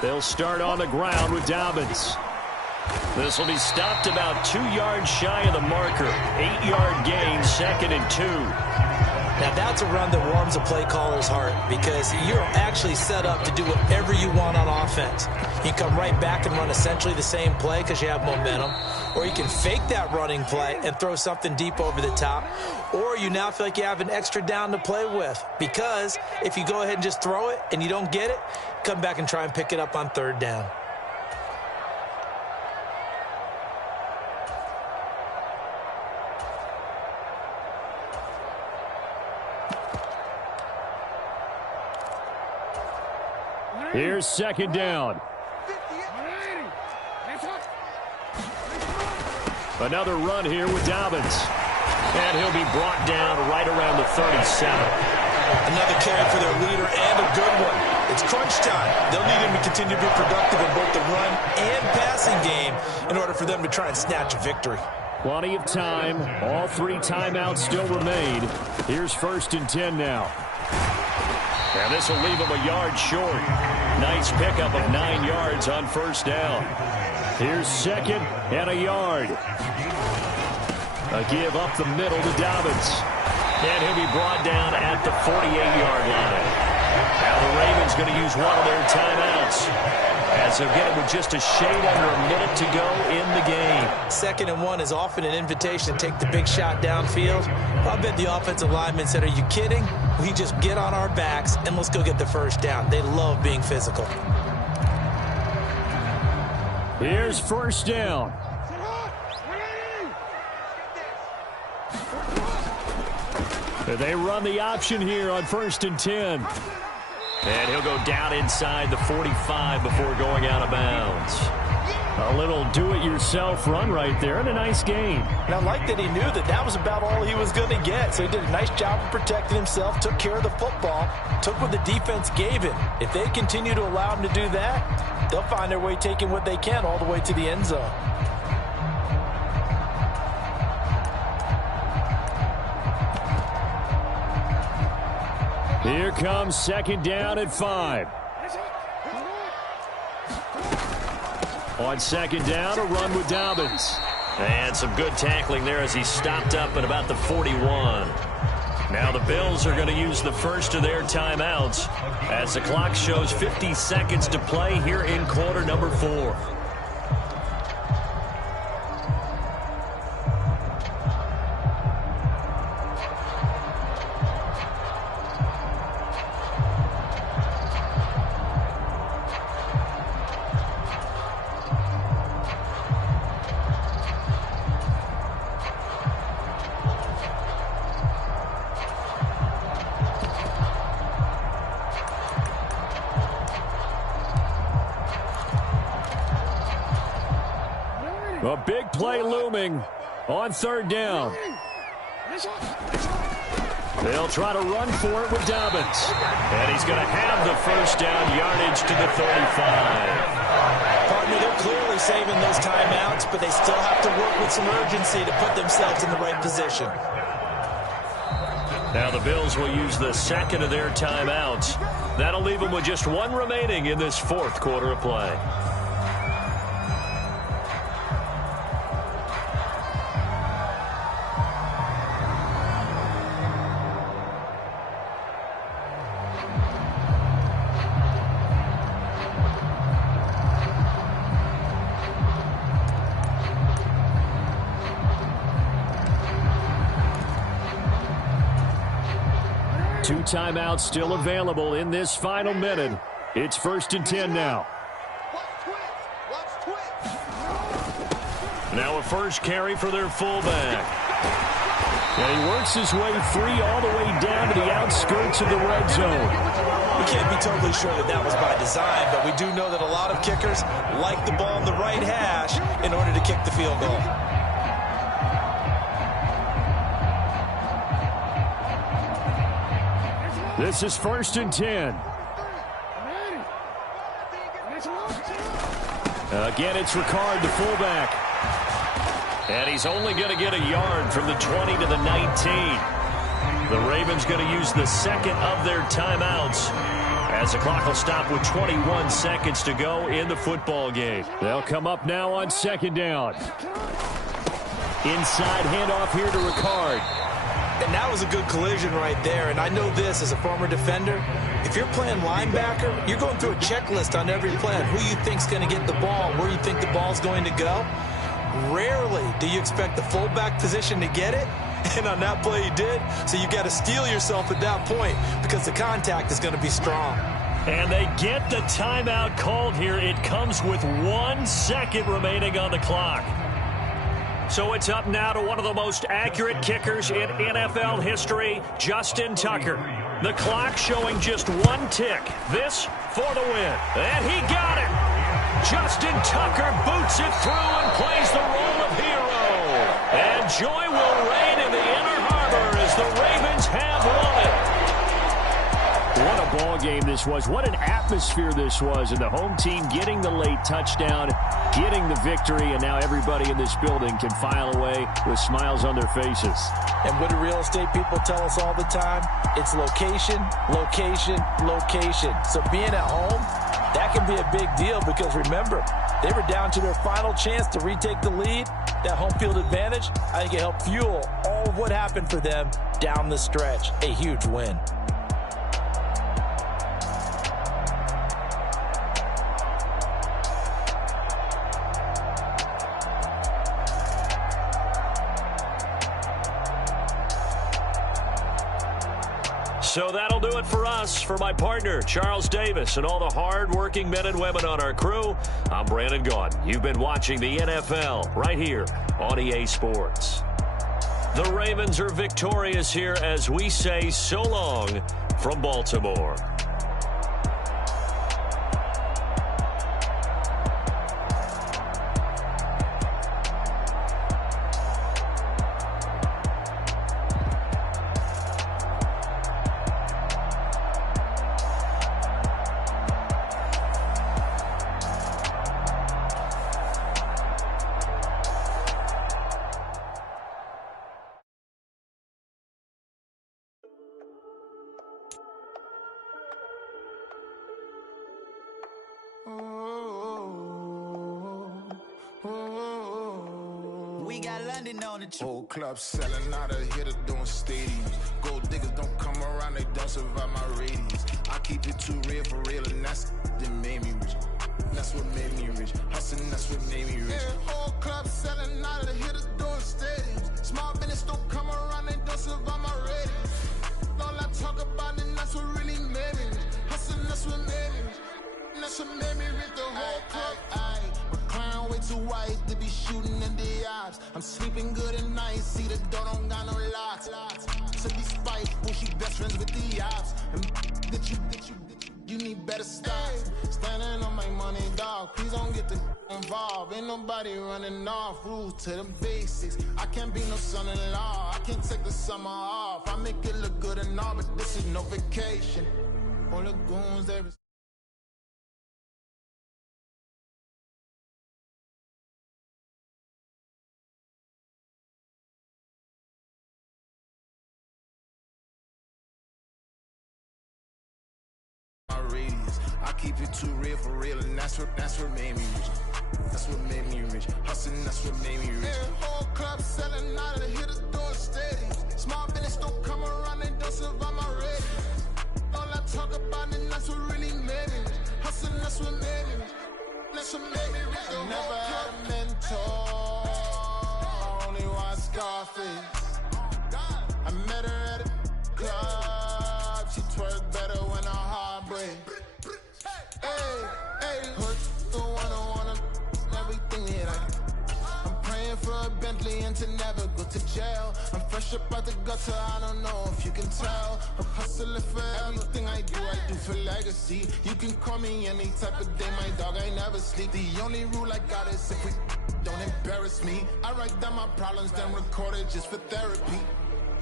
They'll start on the ground with Dobbins. This will be stopped about 2 yards shy of the marker. 8-yard gain, 2nd and 2. Now that's a run that warms a play caller's heart because you're actually set up to do whatever you want on offense. You come right back and run essentially the same play because you have momentum, or you can fake that running play and throw something deep over the top, or you now feel like you have an extra down to play with because if you go ahead and just throw it and you don't get it, come back and try and pick it up on 3rd down. Here's 2nd down. Another run here with Dobbins. And he'll be brought down right around the 37. Another carry for their leader and a good one. It's crunch time. They'll need him to continue to be productive in both the run and passing game in order for them to try and snatch a victory. Plenty of time. All 3 timeouts still remain. Here's 1st and 10 now. And this will leave him a yard short. Nice pickup of 9 yards on 1st down. Here's 2nd and a yard. A give up the middle to Dobbins. And he'll be brought down at the 48-yard line. Now the Ravens going to use one of their timeouts as they'll get it with just a shade under a minute to go in the game. 2nd and 1 is often an invitation to take the big shot downfield. I bet the offensive lineman said, are you kidding? We just get on our backs and let's go get the 1st down. They love being physical. Here's 1st down. They run the option here on 1st and 10. And he'll go down inside the 45 before going out of bounds. A little do-it-yourself run right there and a nice gain. And I like that he knew that that was about all he was going to get. So he did a nice job of protecting himself, took care of the football, took what the defense gave him. If they continue to allow him to do that, they'll find their way taking what they can all the way to the end zone. Here comes 2nd down at 5. On 2nd down, a run with Dobbins. And some good tackling there as he stopped up at about the 41. Now the Bills are going to use the first of their timeouts as the clock shows 50 seconds to play here in quarter number 4. A big play looming on third down. They'll try to run for it with Dobbins. And he's going to have the first down, yardage to the 35. Partner, they're clearly saving those timeouts, but they still have to work with some urgency to put themselves in the right position. Now the Bills will use the second of their timeouts. That'll leave them with just one remaining in this fourth quarter of play. Two timeouts still available in this final minute. It's 1st and 10 now. Now a first carry for their fullback. And he works his way free all the way down to the outskirts of the red zone. We can't be totally sure that was by design, but we do know that a lot of kickers like the ball in the right hash in order to kick the field goal. This is 1st and 10. Again, it's Ricard, the fullback. And he's only going to get a yard from the 20 to the 19. The Ravens going to use the second of their timeouts as the clock will stop with 21 seconds to go in the football game. They'll come up now on second down. Inside handoff here to Ricard. And that was a good collision right there. And I know this as a former defender. If you're playing linebacker, you're going through a checklist on every play. Who you think's going to get the ball, where you think the ball's going to go. Rarely do you expect the fullback position to get it. And on that play he did. So you got to steel yourself at that point because the contact is going to be strong. And they get the timeout called here. It comes with 1 second remaining on the clock. So it's up now to one of the most accurate kickers in NFL history, Justin Tucker. The clock showing just 1 tick. This for the win. And he got it. Justin Tucker boots it through and plays the role of hero. And joy will reign in the Inner Harbor as the Ravens have won it. What a ball game this was. What an atmosphere this was. And the home team getting the late touchdown, getting the victory, and now everybody in this building can file away with smiles on their faces. And what do real estate people tell us all the time? It's location, location, location. So being at home, that can be a big deal because remember, they were down to their final chance to retake the lead. That home field advantage, I think it helped fuel all of what happened for them down the stretch. A huge win. So that'll do it for us. For my partner, Charles Davis, and all the hard-working men and women on our crew, I'm Brandon Gaudin. You've been watching the NFL right here on EA Sports. The Ravens are victorious here as we say so long from Baltimore. We got London on the trip. Old club selling out of here to doing stadiums. Gold diggers don't come around, they don't survive my radius. I keep it too real for real, and that's that made me rich. That's what made me rich. Hustling, that's what made me rich. Yeah, old club selling out of here to doing stadiums. Small business don't come around, they don't survive my radius. All I talk about it, that's what really made me rich. Hustling, that's what made me rich. That's what made me rich, the whole club. Recline way too white to be shooting in the eyes. I'm sleeping good at night, see the door don't got no locks. So these spiteful, she best friends with the ops. And that you You need better stocks. Standing on my money, dog. Please don't get the involved. Ain't nobody running off. Rules to the basics. I can't be no son-in-law. I can't take the summer off. I make it look good and all, but this is no vacation. All the goons, they radius. I keep it too real for real, and that's what made me rich. That's what made me rich. Hustling, that's what made me rich. Yeah, whole club selling out of the hitters doing stadiums. Small business don't come around, they don't survive my rating. All I talk about it, that's what really made me rich. Hustling, that's what made me rich. That's what made me rich. I never had a mentor, only one Scarface. I met her at a club, she twerked better when her heart breaks. Hey, hurt the one I wanna, everything that I'm praying for a Bentley and to never go to jail. I'm fresh up out the gutter, I don't know if you can tell. I'm hustling for everything I do for legacy. You can call me any type of day, my dog, I never sleep. The only rule I got is if we don't embarrass me. I write down my problems, then record it just for therapy.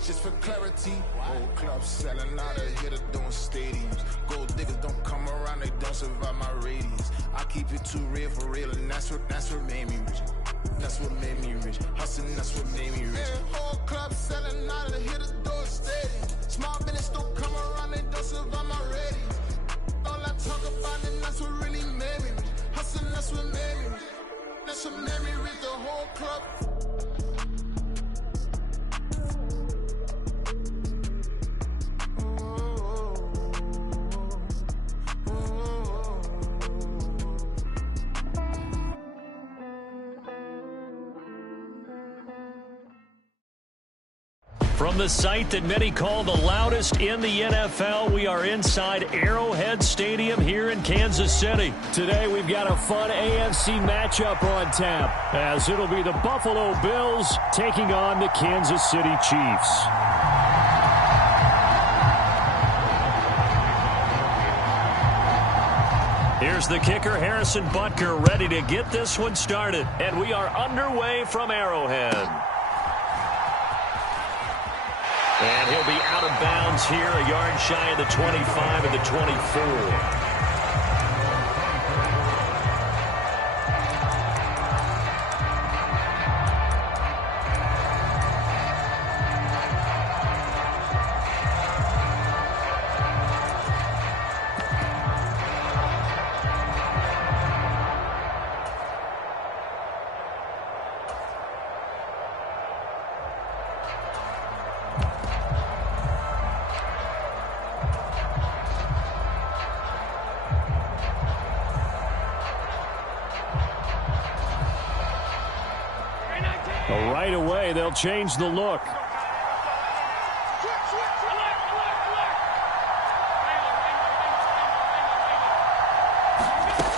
Just for clarity, whole club selling out of hitter doing stadiums. Gold diggers don't come around, they don't survive my radius. I keep it too real for real, and that's what made me rich. That's what made me rich. Hustling, that's what made me rich. Yeah, whole club selling out of hitter doing stadiums. Small business don't come around, they don't survive my radius. All I talk about it, that's what really made me rich. Hustling, that's what made me rich. That's what made me rich. The whole club. From the site that many call the loudest in the NFL, we are inside Arrowhead Stadium here in Kansas City. Today we've got a fun AFC matchup on tap, as it'll be the Buffalo Bills taking on the Kansas City Chiefs. Here's the kicker, Harrison Butker, ready to get this one started. And we are underway from Arrowhead. And he'll be out of bounds here, a yard shy of the 25 and the 24. Right away, they'll change the look.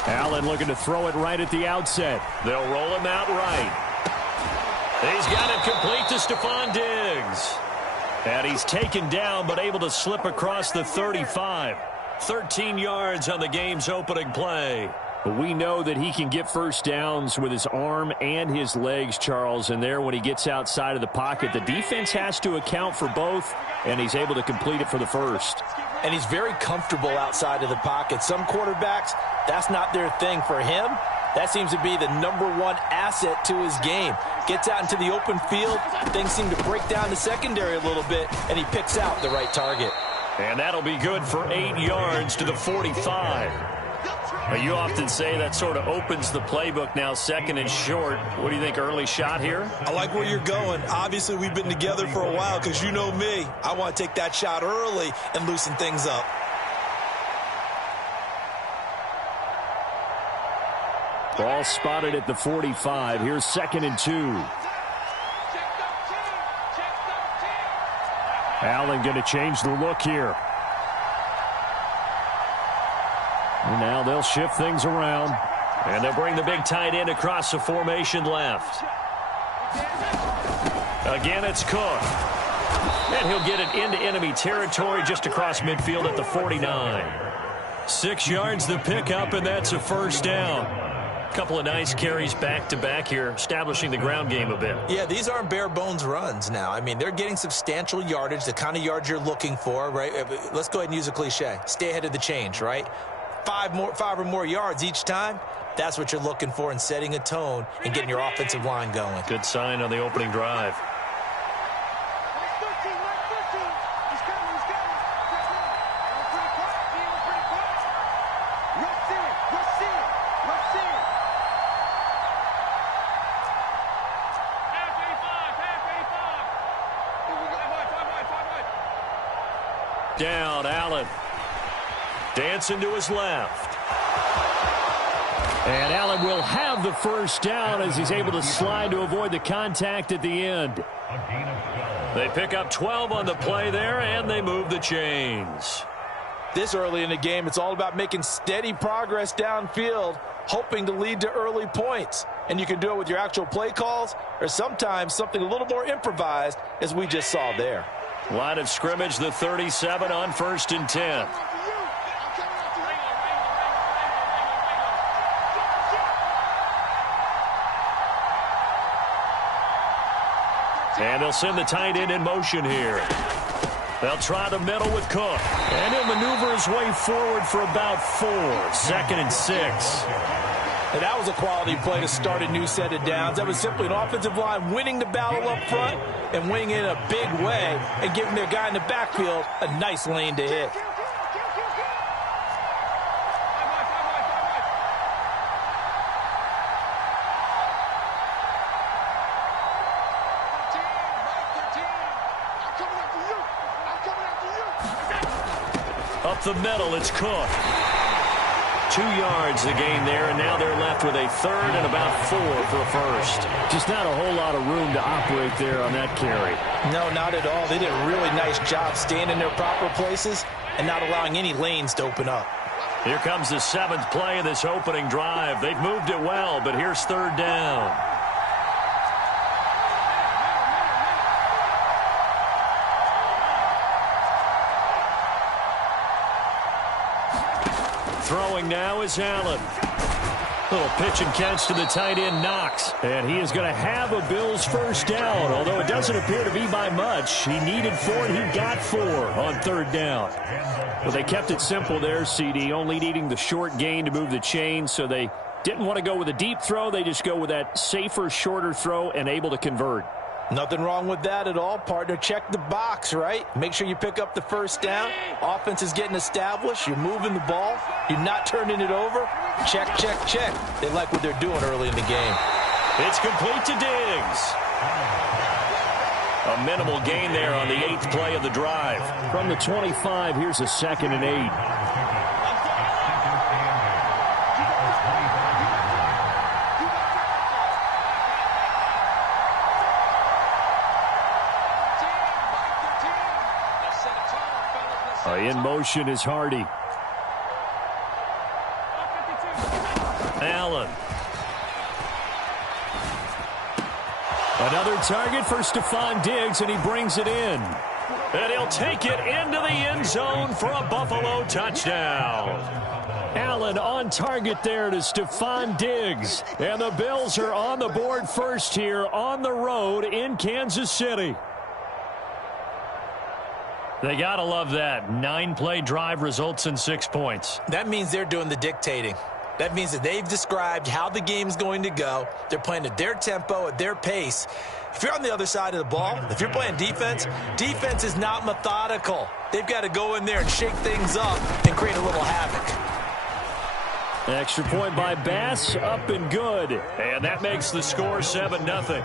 Allen looking to throw it right at the outset. They'll roll him out right. He's got it complete to Stephon Diggs. And he's taken down, but able to slip across the 35. 13 yards on the game's opening play. But we know that he can get first downs with his arm and his legs, Charles. And there, when he gets outside of the pocket, the defense has to account for both, and he's able to complete it for the first. And he's very comfortable outside of the pocket. Some quarterbacks, that's not their thing. For him, that seems to be the #1 asset to his game. Gets out into the open field, things seem to break down the secondary a little bit, and he picks out the right target. And that'll be good for 8 yards to the 45. You often say that sort of opens the playbook now, second and short. What do you think, early shot here? I like where you're going. Obviously, we've been together for a while because you know me. I want to take that shot early and loosen things up. Ball spotted at the 45. Here's 2nd and 2. Allen going to change the look here. And now they'll shift things around. And they'll bring the big tight end across the formation left. Again, it's Cook. And he'll get it into enemy territory just across midfield at the 49. 6 yards the pickup, and that's a first down. A couple of nice carries back-to-back here, establishing the ground game a bit. Yeah, these aren't bare-bones runs now. I mean, they're getting substantial yardage, the kind of yards you're looking for, right? Let's go ahead and use a cliche. Stay ahead of the change, right? 5 or more yards each time. That's what you're looking for in setting a tone and getting your offensive line going. Good sign on the opening drive. Down, Allen. Dancing to his left. And Allen will have the first down as he's able to slide to avoid the contact at the end. They pick up 12 on the play there, and they move the chains. This early in the game, it's all about making steady progress downfield, hoping to lead to early points. And you can do it with your actual play calls or sometimes something a little more improvised, as we just saw there. Line of scrimmage, the 37 on 1st and 10. And they'll send the tight end in motion here. They'll try the middle with Cook. And he'll maneuver his way forward for about 4. 2nd and 6. And that was a quality play to start a new set of downs. That was simply an offensive line winning the battle up front and winning it in a big way and giving their guy in the backfield a nice lane to hit. Up the middle, it's Cook. 2 yards the gain there, and now they're left with a 3rd and about 4 for a first. Just not a whole lot of room to operate there on that carry. No, not at all. They did a really nice job staying in their proper places and not allowing any lanes to open up. Here comes the 7th play of this opening drive. They've moved it well, but here's 3rd down. Throwing now is Allen. Little pitch and catch to the tight end, Knox. And he is going to have a Bills first down, although it doesn't appear to be by much. He needed 4, and he got 4 on 3rd down. Well, they kept it simple there, CD, only needing the short gain to move the chain, so they didn't want to go with a deep throw. They just go with that safer, shorter throw and able to convert. Nothing wrong with that at all, partner. Check the box, right? Make sure you pick up the first down. Offense is getting established. You're moving the ball. You're not turning it over. Check, check, check. They like what they're doing early in the game. It's complete to Diggs. A minimal gain there on the 8th play of the drive. From the 25, here's a 2nd and 8. In motion is Hardy. Allen. Another target for Stephon Diggs, and he brings it in. And he'll take it into the end zone for a Buffalo touchdown. Allen on target there to Stephon Diggs. And the Bills are on the board first here on the road in Kansas City. They got to love that. 9-play drive results in 6 points. That means they're doing the dictating. That means that they've described how the game's going to go. They're playing at their tempo, at their pace. If you're on the other side of the ball, if you're playing defense, defense is not methodical. They've got to go in there and shake things up and create a little havoc. Extra point by Bass, up and good. And that makes the score 7-0.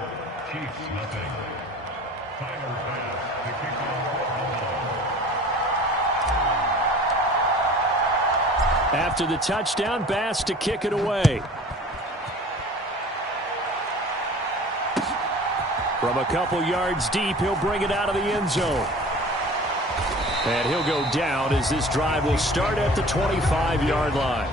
After the touchdown, Bass to kick it away. From a couple yards deep, he'll bring it out of the end zone. And he'll go down as this drive will start at the 25-yard line.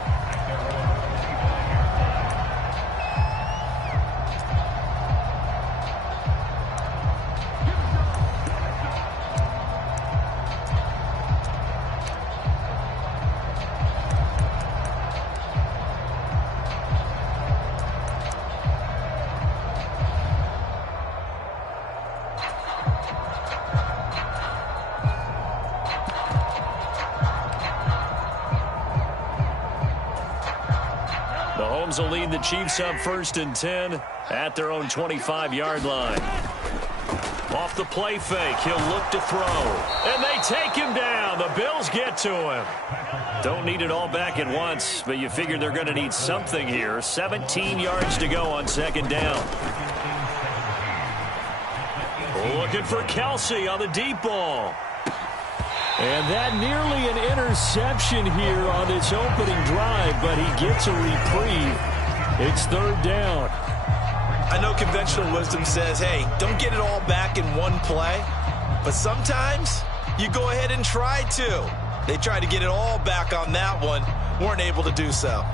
Mahomes will lead the Chiefs up 1st and 10 at their own 25-yard line. Off the play fake, he'll look to throw. And they take him down. The Bills get to him. Don't need it all back at once, but you figure they're going to need something here. 17 yards to go on 2nd down. Looking for Kelsey on the deep ball. And that nearly an interception here on its opening drive, but he gets a reprieve. It's 3rd down. I know conventional wisdom says, hey, don't get it all back in one play. But sometimes you go ahead and try to. They tried to get it all back on that one. Weren't able to do so.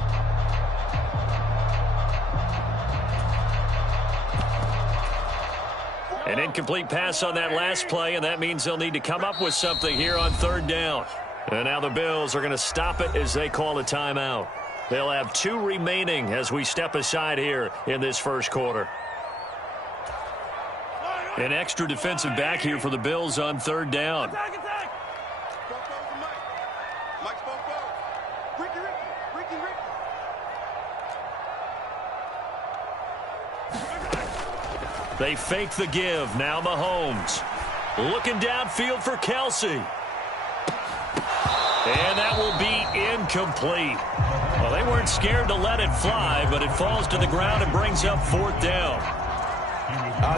An incomplete pass on that last play, and that means they'll need to come up with something here on 3rd down. And now the Bills are going to stop it as they call a timeout. They'll have 2 remaining as we step aside here in this 1st quarter. An extra defensive back here for the Bills on 3rd down. They fake the give. Now Mahomes. Looking downfield for Kelsey. And that will be incomplete. Well, they weren't scared to let it fly, but it falls to the ground and brings up 4th down.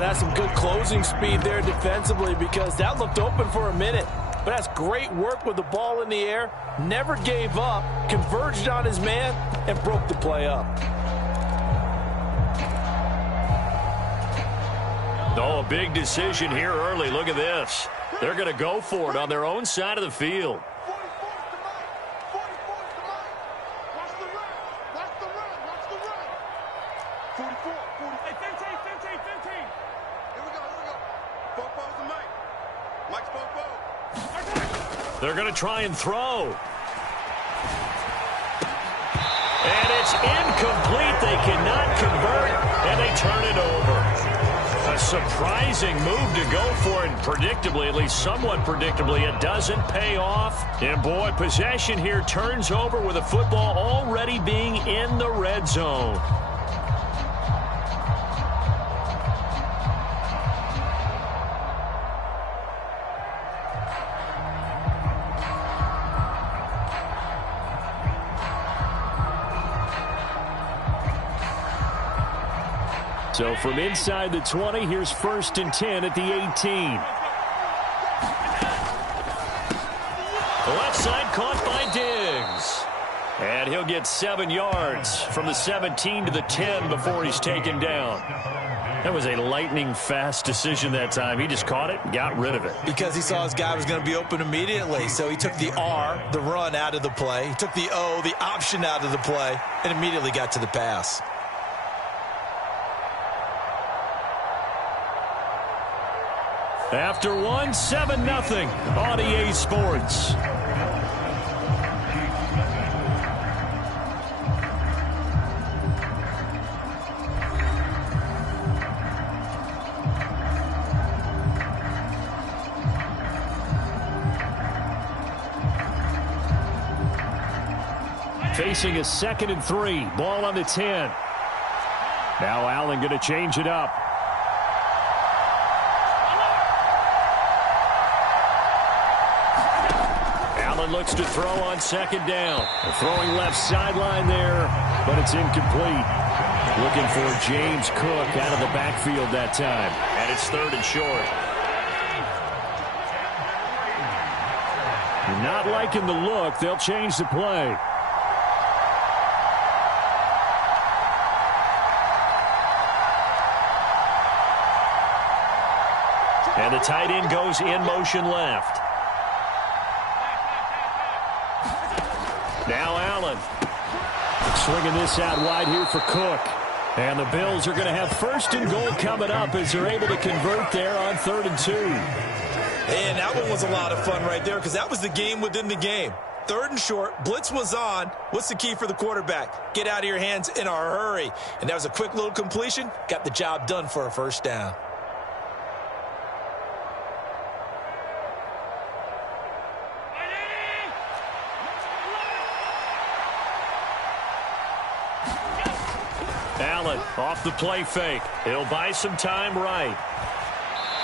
That's some good closing speed there defensively, because that looked open for a minute. But that's great work with the ball in the air. Never gave up, converged on his man, and broke the play up. Oh, a big decision here early. Look at this. They're going to go for it on their own side of the field. They're going to try and throw. And it's incomplete. They cannot convert, and they turn it over. A surprising move to go for it. Predictably, at least somewhat predictably, it doesn't pay off. And boy, possession here turns over with the football already being in the red zone. So from inside the 20, here's 1st and 10 at the 18. The left side caught by Diggs. And he'll get 7 yards from the 17 to the 10 before he's taken down. That was a lightning-fast decision that time. He just caught it and got rid of it. Because he saw his guy was going to be open immediately. So he took the R, the run, out of the play. He took the O, the option, out of the play, and immediately got to the pass. After 7-0 on EA Sports. Facing a 2nd and 3. Ball on the 10. Now Allen going to change it up. Looks to throw on 2nd down. Throwing left sideline there, but it's incomplete. Looking for James Cook out of the backfield that time. And it's 3rd and short. Not liking the look. They'll change the play. And the tight end goes in motion left. Now Allen. Swinging this out wide here for Cook. And the Bills are going to have 1st and goal coming up as they're able to convert there on 3rd and 2. And that one was a lot of fun right there, because that was the game within the game. 3rd and short, blitz was on. What's the key for the quarterback? Get out of your hands in a hurry. And that was a quick little completion. Got the job done for a 1st down. Allen off the play fake. He'll buy some time right.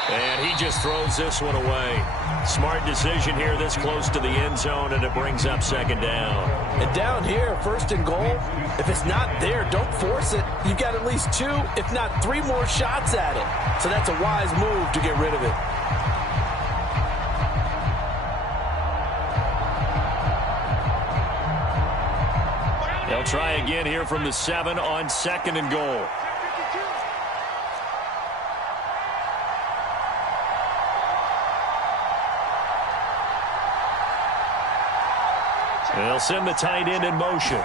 And he just throws this one away. Smart decision here this close to the end zone, and it brings up second down. And down here, first and goal, if it's not there, don't force it. You've got at least 2, if not 3 more shots at it. So that's a wise move to get rid of it. They'll try again here from the 7 on second and goal. They'll send the tight end in motion.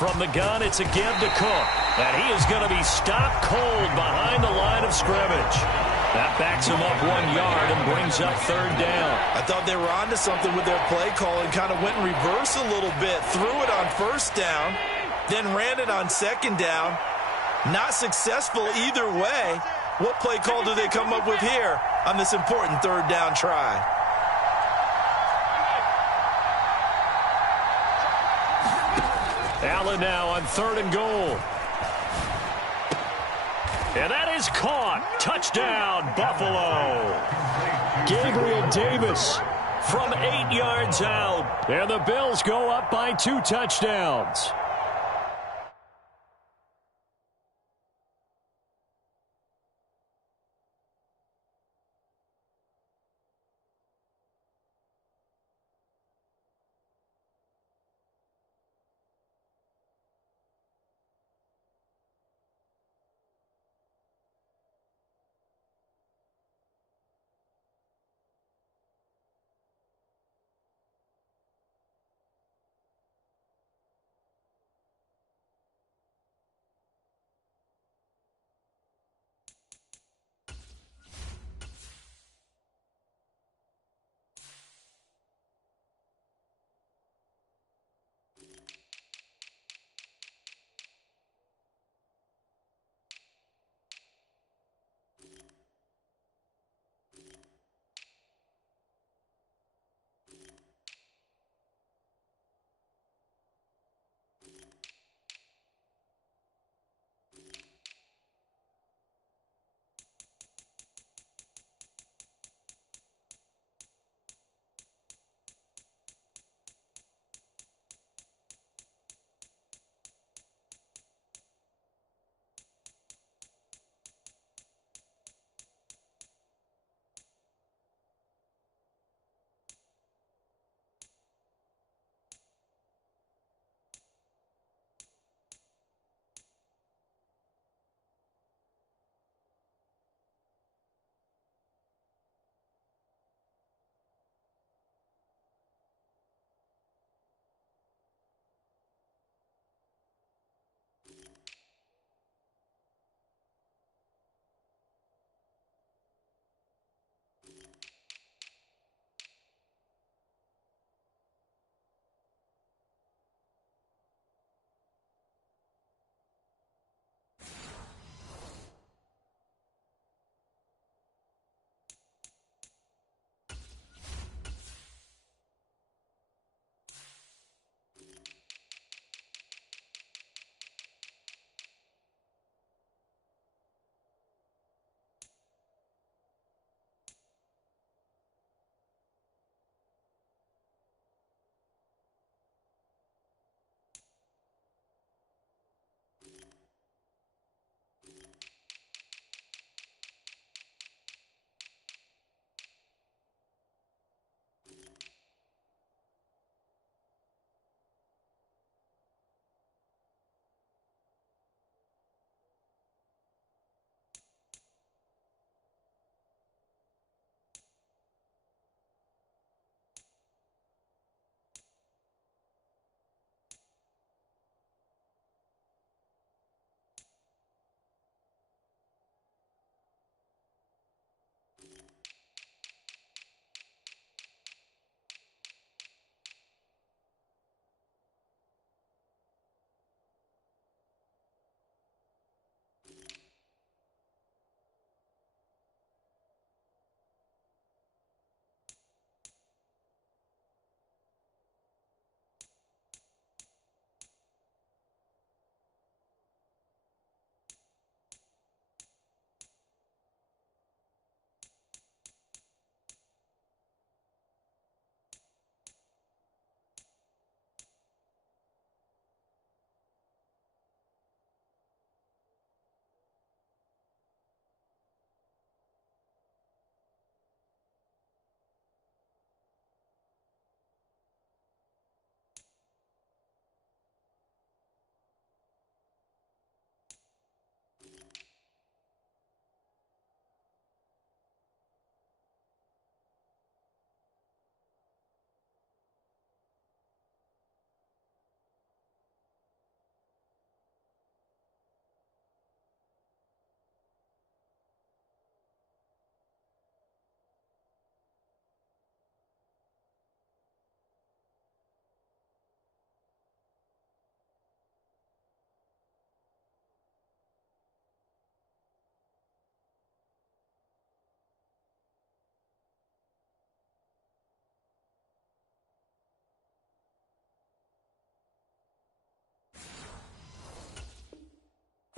From the gun, it's a give to Cook. And he is going to be stopped cold behind the line of scrimmage. That backs him up 1 yard and brings up third down. I thought they were onto something with their play call and kind of went in reverse a little bit. Threw it on first down, then ran it on second down. Not successful either way. What play call do they come up with here on this important third down try? Allen now on third and goal. And that is caught. Touchdown, Buffalo. Gabriel Davis from 8 yards out. And the Bills go up by 2 touchdowns.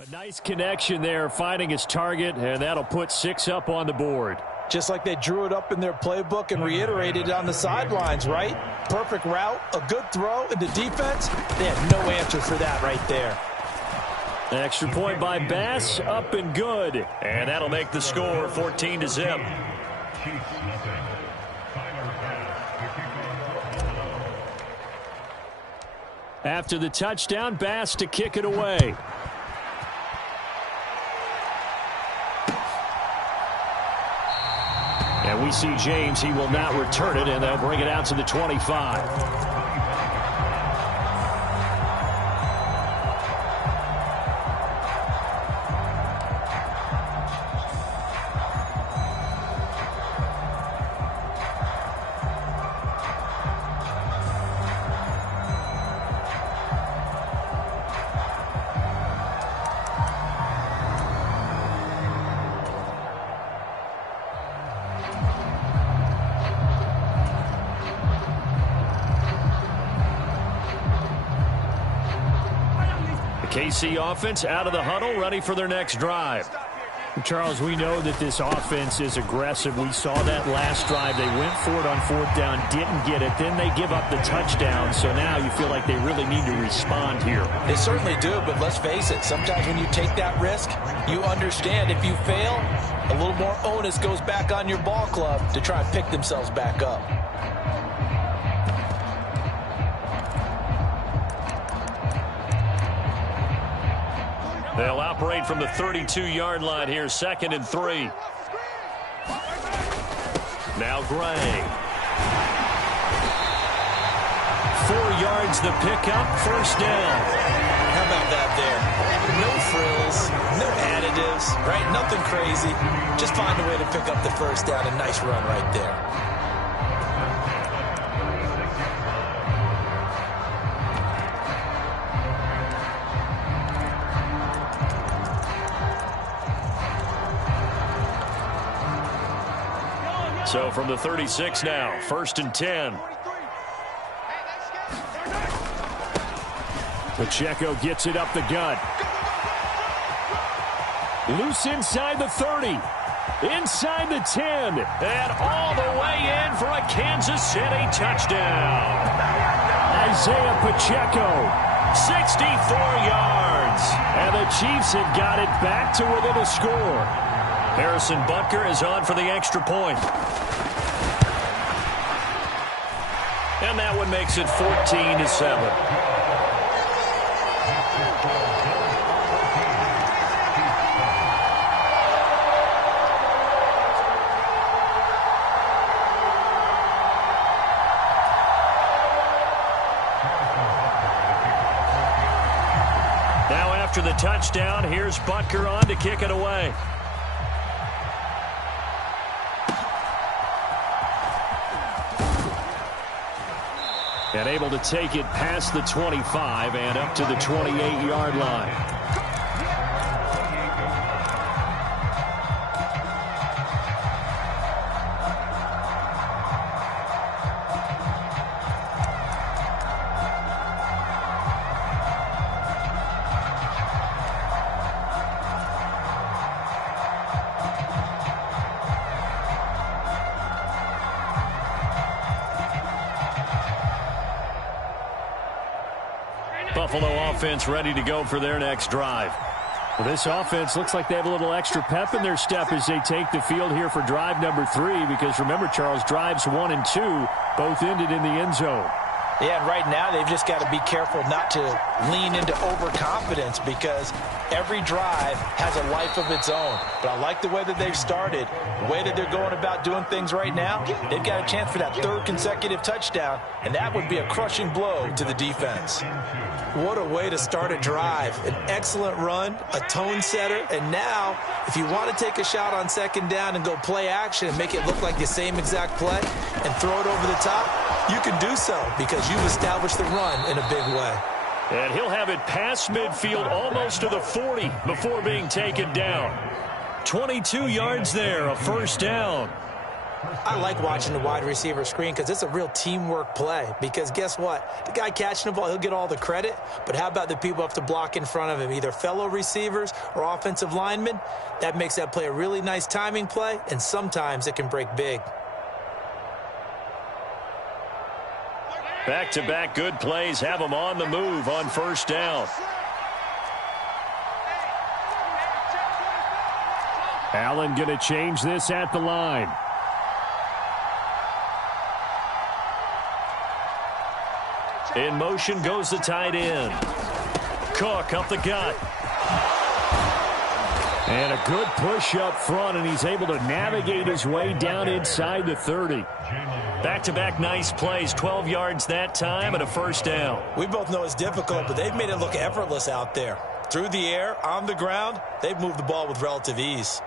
A nice connection there, finding his target, and that'll put 6 up on the board. Just like they drew it up in their playbook and reiterated it on the sidelines, right? Perfect route, a good throw, and the defense, they had no answer for that right there. An extra point by Bass, up and good. And that'll make the score 14-0. After the touchdown, Bass to kick it away. And we see James, he will not return it, and they'll bring it out to the 25. KC offense out of the huddle, ready for their next drive. Charles, we know that this offense is aggressive. We saw that last drive. They went for it on 4th down, didn't get it. Then they give up the touchdown. So now you feel like they really need to respond here. They certainly do, but let's face it. Sometimes when you take that risk, you understand if you fail, a little more onus goes back on your ball club to try and pick themselves back up. They'll operate from the 32-yard line here, 2nd and 3. Now Gray. 4 yards the pickup, 1st down. How about that there? No frills, no additives, right? Nothing crazy. Just find a way to pick up the 1st down. A nice run right there. So from the 36 now, 1st and 10. Pacheco gets it up the gut. Loose inside the 30. Inside the 10. And all the way in for a Kansas City touchdown. Isaiah Pacheco. 64 yards. And the Chiefs have got it back to within a score. Harrison Butker is on for the extra point. And that one makes it 14-7. Now after the touchdown, here's Butker on to kick it away. And able to take it past the 25 and up to the 28-yard line. Buffalo offense ready to go for their next drive. Well, this offense looks like they have a little extra pep in their step as they take the field here for drive number 3, because remember, Charles, drives 1 and 2 both ended in the end zone. Yeah, and right now they've just got to be careful not to lean into overconfidence, because every drive has a life of its own. But I like the way that they've started, the way that they're going about doing things right now. They've got a chance for that 3rd consecutive touchdown, and that would be a crushing blow to the defense. What a way to start a drive. An excellent run, a tone setter, and now if you want to take a shot on 2nd down and go play action and make it look like the same exact play and throw it over the top, you can do so because you've established the run in a big way. And he'll have it past midfield almost to the 40 before being taken down. 22 yards there, a 1st down. I like watching the wide receiver screen because it's a real teamwork play. Because guess what? The guy catching the ball, he'll get all the credit. But how about the people who have to block in front of him, either fellow receivers or offensive linemen? That makes that play a really nice timing play, and sometimes it can break big. Back-to-back good plays have them on the move on first down. Allen going to change this at the line. In motion goes the tight end. Cook up the gut. And a good push up front, and he's able to navigate his way down inside the 30. Back-to-back nice plays, 12 yards that time and a first down. We both know it's difficult, but they've made it look effortless out there. Through the air, on the ground, they've moved the ball with relative ease.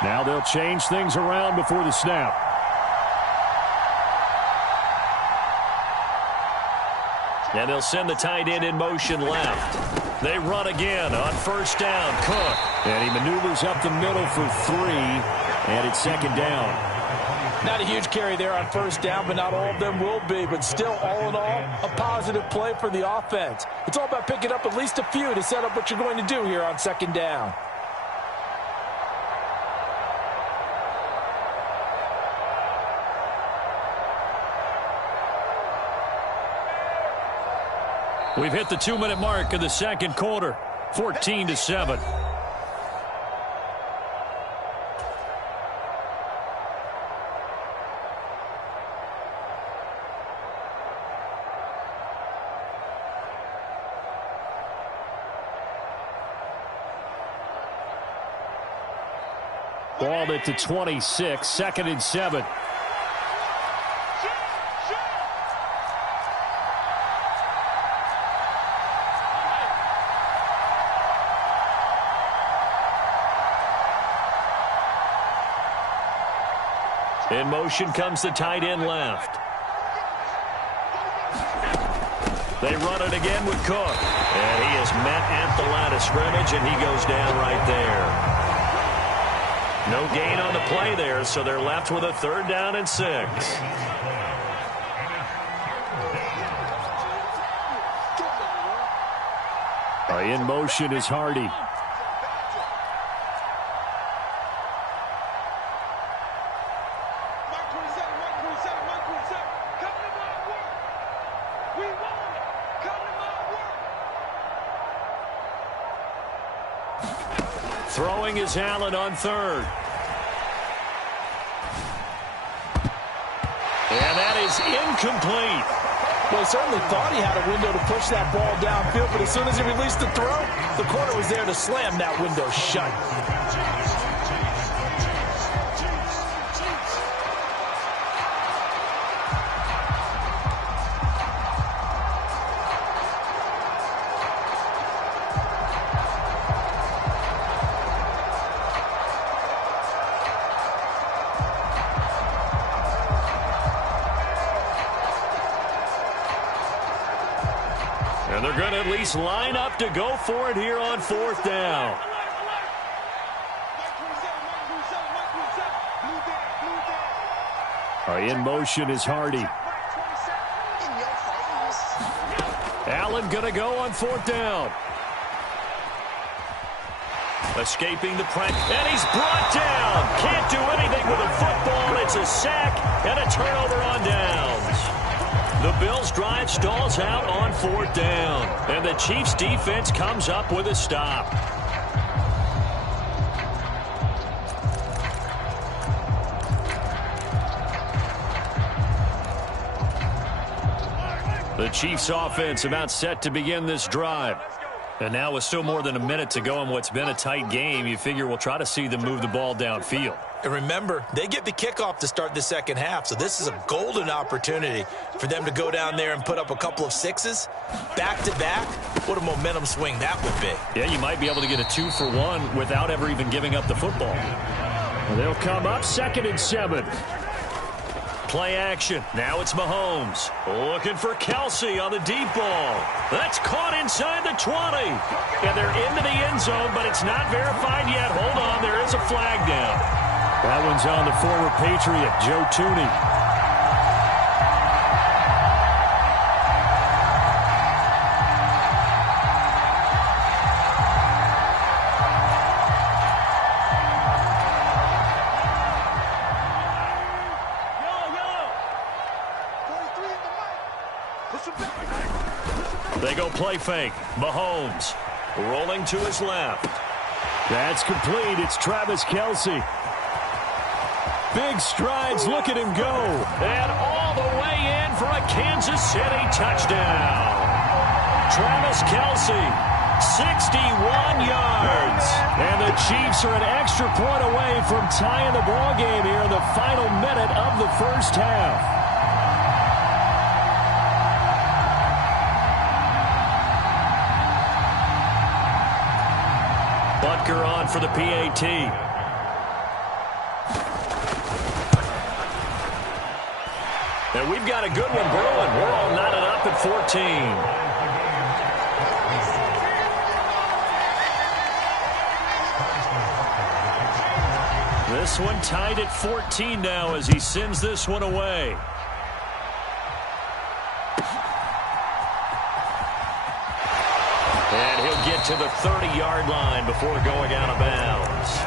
Now they'll change things around before the snap. And they'll send the tight end in motion left. They run again on first down. Cook. And he maneuvers up the middle for 3, and it's second down. Not a huge carry there on first down, but not all of them will be. But still, all in all, a positive play for the offense. It's all about picking up at least a few to set up what you're going to do here on second down. We've hit the 2-minute mark of the second quarter, 14-7. Ball at the 26, 2nd and 7. In motion comes the tight end left. They run it again with Cook. And he is met at the line of scrimmage, and he goes down right there. No gain on the play there, so they're left with a 3rd down and 6. In motion is Hardy. Throwing is Allen on 3rd. And that is incomplete. Well, he certainly thought he had a window to push that ball downfield, but as soon as he released the throw, the corner was there to slam that window shut. And they're going to at least line up to go for it here on 4th down. In motion is Hardy. Allen going to go on 4th down. Escaping the press, and he's brought down. Can't do anything with a football. It's a sack and a turnover on downs. The Bills' drive stalls out on 4th down, and the Chiefs' defense comes up with a stop. The Chiefs' offense about set to begin this drive. And now with still more than a minute to go in what's been a tight game, you figure we'll try to see them move the ball downfield. And remember, they get the kickoff to start the second half, so this is a golden opportunity for them to go down there and put up a couple of sixes back-to-back. What a momentum swing that would be. Yeah, you might be able to get a 2-for-1 without ever even giving up the football. They'll come up 2nd and 7. Play action. Now it's Mahomes. Looking for Kelsey on the deep ball. That's caught inside the 20. And they're into the end zone, but it's not verified yet. Hold on, there is a flag down. That one's on the former Patriot, Joe Tooney. They go play fake. Mahomes rolling to his left. That's complete. It's Travis Kelsey. Big strides. Look at him go. And all the way in for a Kansas City touchdown. Travis Kelsey, 61 yards. And the Chiefs are an extra point away from tying the ball game here in the final minute of the first half. Butker on for the PAT. And we've got a good one brewing. We're all knotted up at 14. This one tied at 14 now as he sends this one away. And he'll get to the 30-yard line before going out of bounds.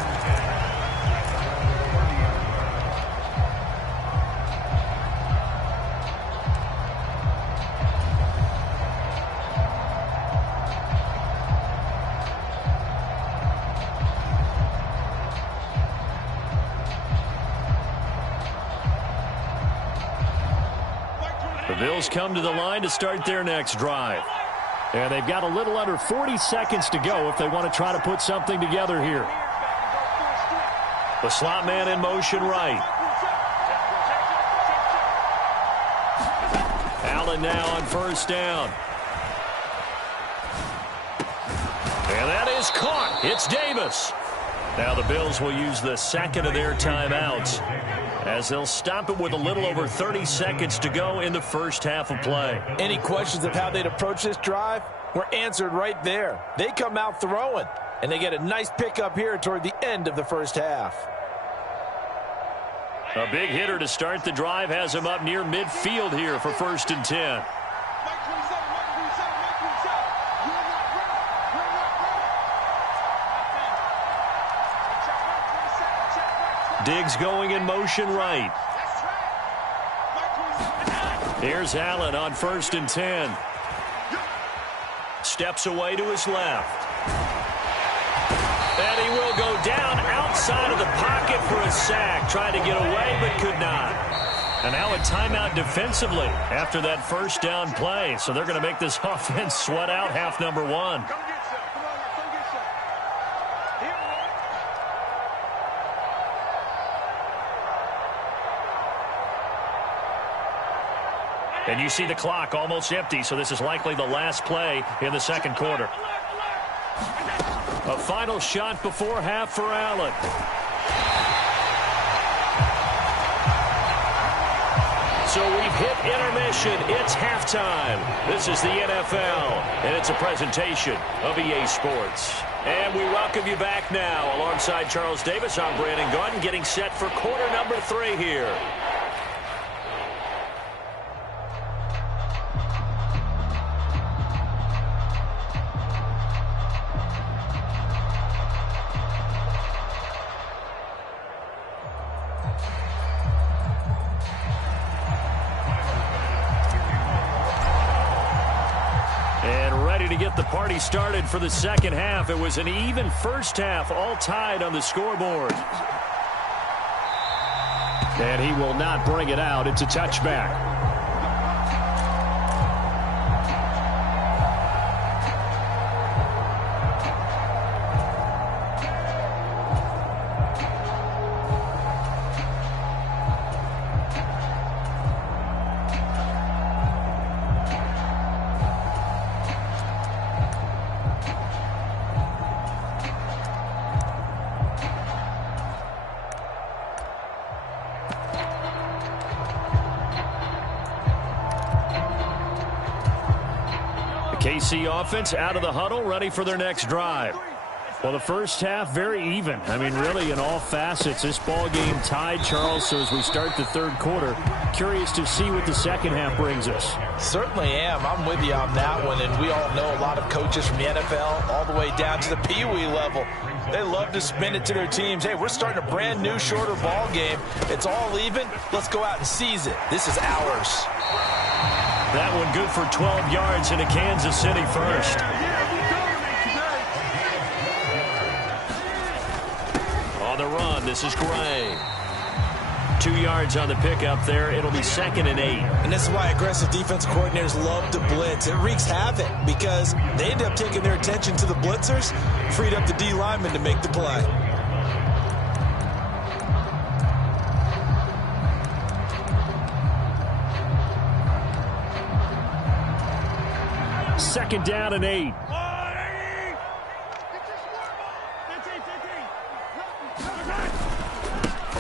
The Bills come to the line to start their next drive. And they've got a little under 40 seconds to go if they want to try to put something together here. The slot man in motion right. Allen now on first down. And that is caught. It's Davis. Now the Bills will use the second of their timeouts as they'll stop it with a little over 30 seconds to go in the first half of play. Any questions of how they'd approach this drive were answered right there. They come out throwing, and they get a nice pickup here toward the end of the first half. A big hitter to start the drive has him up near midfield here for 1st and 10. Diggs going in motion right. Here's Allen on 1st and 10. Steps away to his left. And he will go down outside of the pocket for a sack. Tried to get away but could not. And now a timeout defensively after that first down play. So they're going to make this offense sweat out half number one. And you see the clock almost empty, so this is likely the last play in the second quarter. A final shot before half for Allen. So we've hit intermission. It's halftime. This is the NFL, and it's a presentation of EA Sports. And we welcome you back now. Alongside Charles Davis, I'm Brandon Gaudin, getting set for quarter number 3 here. To get the party started for the second half. It was an even first half, all tied on the scoreboard. And he will not bring it out. It's a touchback. KC offense out of the huddle, ready for their next drive. Well, the first half, very even. I mean, really, in all facets, this ball game tied, Charles. So as we start the third quarter, curious to see what the second half brings us. Certainly am. I'm with you on that one. And we all know a lot of coaches from the NFL all the way down to the Pee Wee level. They love to spin it to their teams. Hey, we're starting a brand new, shorter ball game. It's all even. Let's go out and seize it. This is ours. That one good for 12 yards into Kansas City first. On the run, this is Gray. 2 yards on the pickup there. It'll be 2nd and 8. And this is why aggressive defense coordinators love to blitz. It wreaks havoc because they end up taking their attention to the blitzers, freed up the D lineman to make the play. Second down and 8.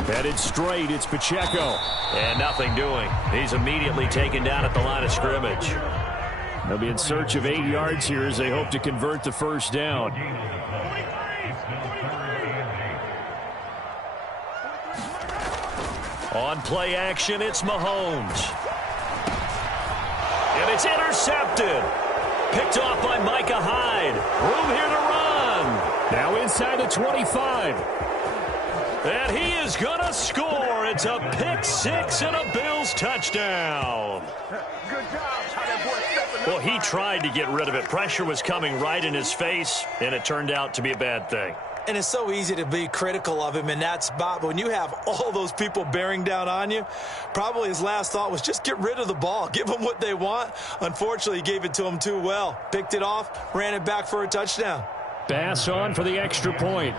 Headed straight, it's Pacheco. And nothing doing. He's immediately taken down at the line of scrimmage. They'll be in search of 8 yards here as they hope to convert the first down. On play action, it's Mahomes. And it's intercepted. Picked off by Micah Hyde. Room here to run. Now inside the 25. And he is going to score. It's a pick six and a Bills touchdown. Good job. Well, he tried to get rid of it. Pressure was coming right in his face, and it turned out to be a bad thing. And it's so easy to be critical of him in that spot. But when you have all those people bearing down on you, probably his last thought was just get rid of the ball. Give them what they want. Unfortunately, he gave it to them too well. Picked it off, ran it back for a touchdown. Bass on for the extra point.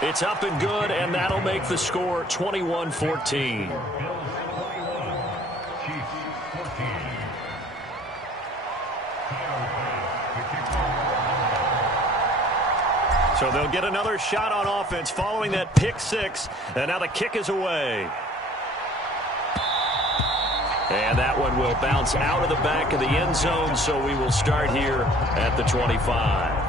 It's up and good, and that'll make the score 21-14. So they'll get another shot on offense following that pick six, and now the kick is away. And that one will bounce out of the back of the end zone, so we will start here at the 25.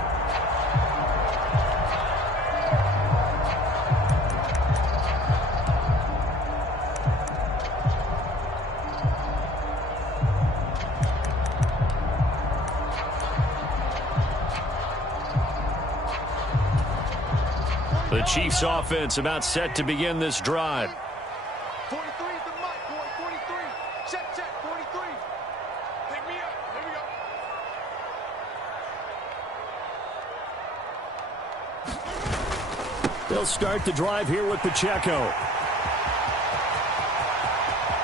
The Chiefs offense about set to begin this drive. 43 is the mark, boy. 43. Check, 43. Pick me up. Here we go. They'll start the drive here with Pacheco.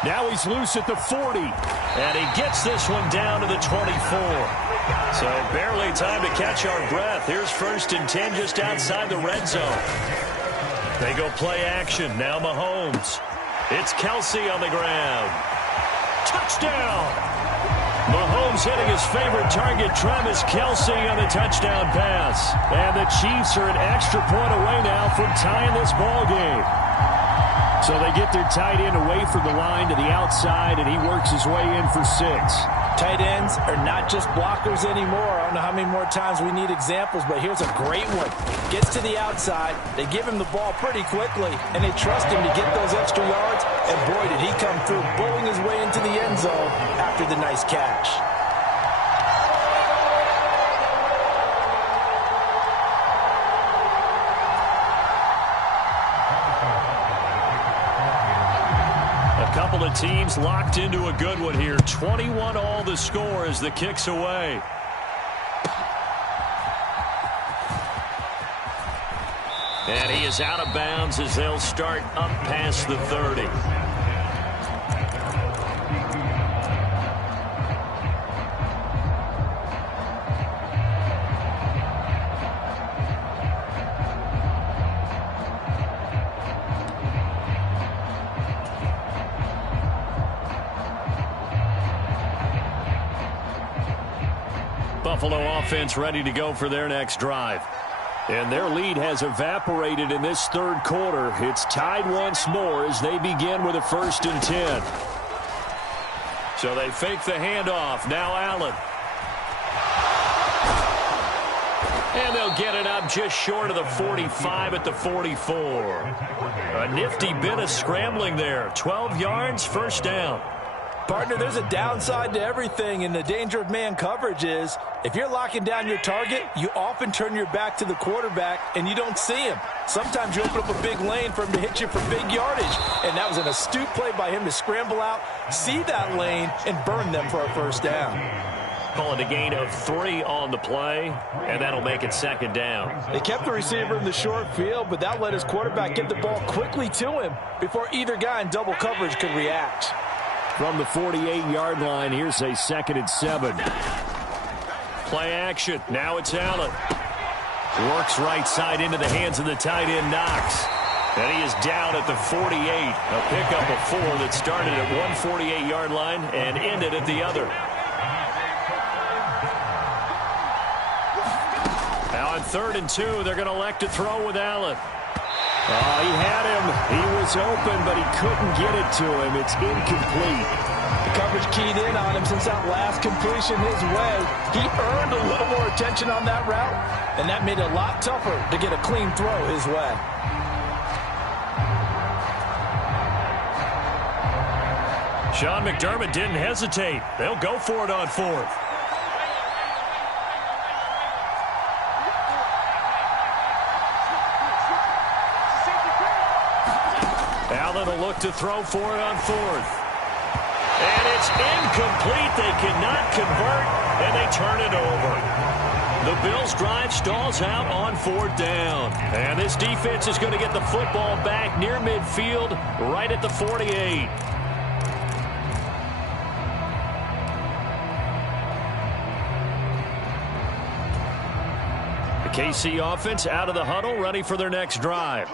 Now he's loose at the 40. And he gets this one down to the 24. So barely time to catch our breath. Here's 1st and 10 just outside the red zone. They go play action. Now Mahomes. It's Kelsey on the ground. Touchdown! Mahomes hitting his favorite target, Travis Kelsey, on the touchdown pass. And the Chiefs are an extra point away now from tying this ball game. So they get their tight end away from the line to the outside, and he works his way in for 6. Tight ends are not just blockers anymore. I don't know how many more times we need examples, but here's a great one. Gets to the outside. They give him the ball pretty quickly, and they trust him to get those extra yards. And boy, did he come through, bowling his way into the end zone after the nice catch. Couple of teams locked into a good one here. 21-all the score as the kick's away. And he is out of bounds as they'll start up past the 30. Buffalo offense ready to go for their next drive. And their lead has evaporated in this third quarter. It's tied once more as they begin with a 1st and 10. So they fake the handoff. Now Allen. And they'll get it up just short of the 45 at the 44. A nifty bit of scrambling there. 12 yards, 1st down. Partner, there's a downside to everything, and the danger of man coverage is if you're locking down your target, you often turn your back to the quarterback and you don't see him. Sometimes you open up a big lane for him to hit you for big yardage, and that was an astute play by him to scramble out, see that lane, and burn them for a 1st down. Calling a gain of 3 on the play, and that'll make it 2nd down. They kept the receiver in the short field, but that let his quarterback get the ball quickly to him before either guy in double coverage could react. From the 48-yard line, here's a 2nd and 7. Play action. Now it's Allen. Works right side into the hands of the tight end, Knox. And he is down at the 48. A pickup of 4 that started at one 48-yard line and ended at the other. Now on 3rd and 2, they're going to elect to throw with Allen. Oh, he had him. He was open, but he couldn't get it to him. It's incomplete. The coverage keyed in on him since that last completion his way. He earned a little more attention on that route, and that made it a lot tougher to get a clean throw his way. Sean McDermott didn't hesitate. They'll go for it on 4th. Allen will look to throw for it on 4th. And it's incomplete. They cannot convert, and they turn it over. The Bills' drive stalls out on 4th down. And this defense is going to get the football back near midfield, right at the 48. The KC offense out of the huddle, ready for their next drive.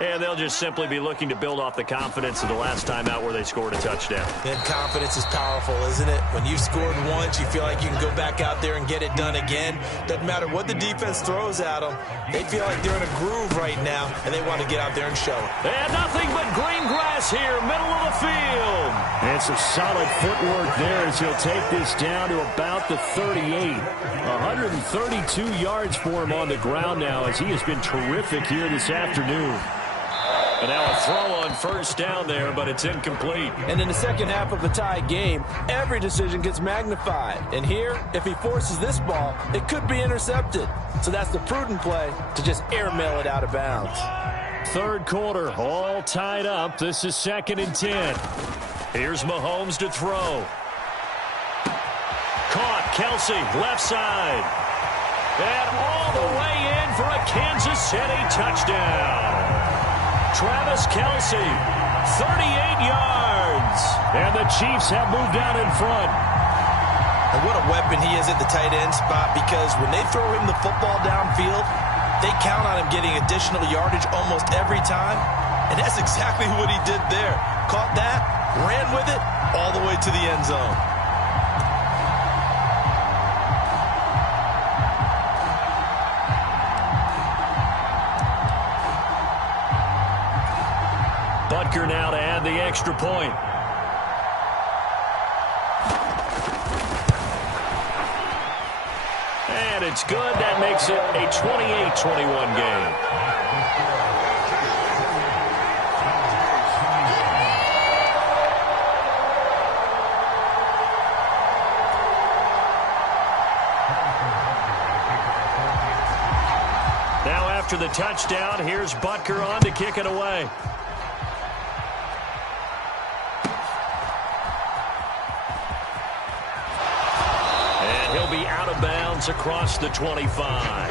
And they'll just simply be looking to build off the confidence of the last time out where they scored a touchdown. And confidence is powerful, isn't it? When you've scored once, you feel like you can go back out there and get it done again. Doesn't matter what the defense throws at them. They feel like they're in a groove right now, and they want to get out there and show it. And nothing but green grass here, middle of the field. And some solid footwork there as he'll take this down to about the 38. 132 yards for him on the ground now as he has been terrific here this afternoon. And now a throw on 1st down there, but it's incomplete. And in the second half of a tied game, every decision gets magnified. And here, if he forces this ball, it could be intercepted. So that's the prudent play to just airmail it out of bounds. 3rd quarter, all tied up. This is 2nd and 10. Here's Mahomes to throw. Caught, Kelsey, left side. And all the way in for a Kansas City touchdown. Travis Kelsey, 38 yards. And the Chiefs have moved out in front. And what a weapon he is at the tight end spot, because when they throw him the football downfield, they count on him getting additional yardage almost every time. And that's exactly what he did there. Caught that, ran with it, all the way to the end zone. Butker now to add the extra point. And it's good. That makes it a 28-21 game. Now after the touchdown, here's Butker on to kick it away. He'll be out of bounds across the 25.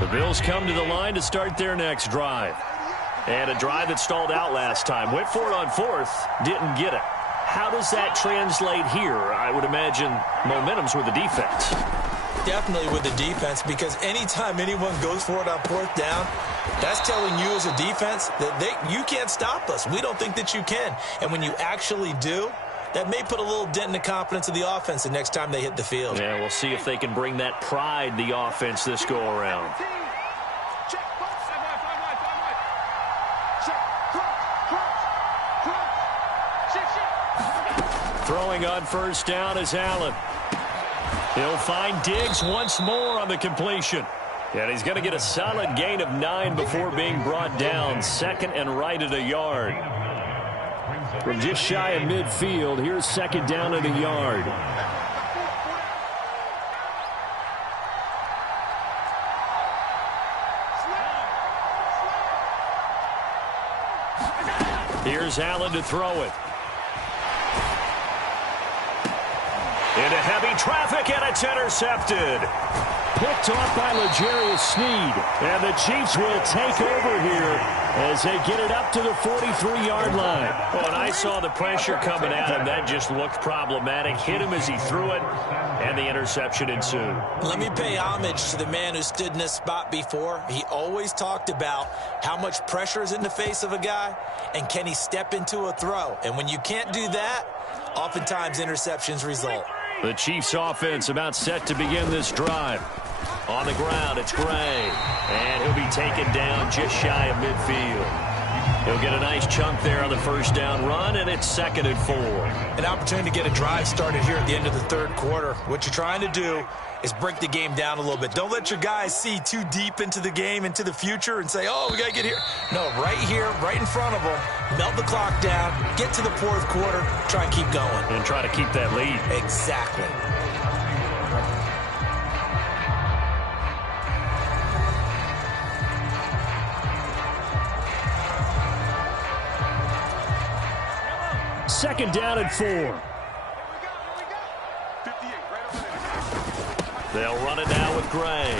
The Bills come to the line to start their next drive. And a drive that stalled out last time. Went for it on 4th, didn't get it. How does that translate here? I would imagine momentum's with the defense. Definitely with the defense, because anytime anyone goes for it on 4th down, that's telling you as a defense that you can't stop us. We don't think that you can. And when you actually do, that may put a little dent in the confidence of the offense the next time they hit the field. Yeah, we'll see if they can bring that pride, the offense, this go-around. Throwing on 1st down is Allen. He'll find Diggs once more on the completion. And he's going to get a solid gain of 9 before being brought down. 2nd and right at a yard. From just shy of midfield, here's 2nd down at a yard. Here's Allen to throw it. Into heavy traffic, and it's intercepted. Picked off by L'Jarius Sneed. And the Chiefs will take over here as they get it up to the 43-yard line. Well, and I saw the pressure coming at him. That just looked problematic. Hit him as he threw it, and the interception ensued. Let me pay homage to the man who stood in this spot before. He always talked about how much pressure is in the face of a guy, and can he step into a throw. And when you can't do that, oftentimes interceptions result. The Chiefs offense about set to begin this drive. On the ground, it's Gray. And he'll be taken down just shy of midfield. He'll get a nice chunk there on the 1st down run, and it's 2nd and 4. An opportunity to get a drive started here at the end of the 3rd quarter. What you're trying to do is break the game down a little bit. Don't let your guys see too deep into the game, into the future, and say, oh, we got to get here. No, right here, right in front of them, melt the clock down, get to the 4th quarter, try and keep going. And try to keep that lead. Exactly. Second down and 4. They'll run it now with Gray.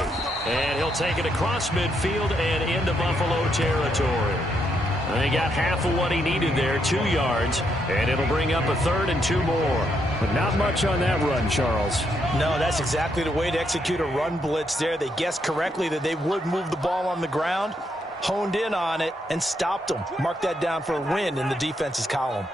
And he'll take it across midfield and into Buffalo territory. And he got half of what he needed there, 2 yards. And it'll bring up a 3rd and 2 more. But not much on that run, Charles. No, that's exactly the way to execute a run blitz there. They guessed correctly that they would move the ball on the ground, honed in on it, and stopped them. Mark that down for a win in the defense's column.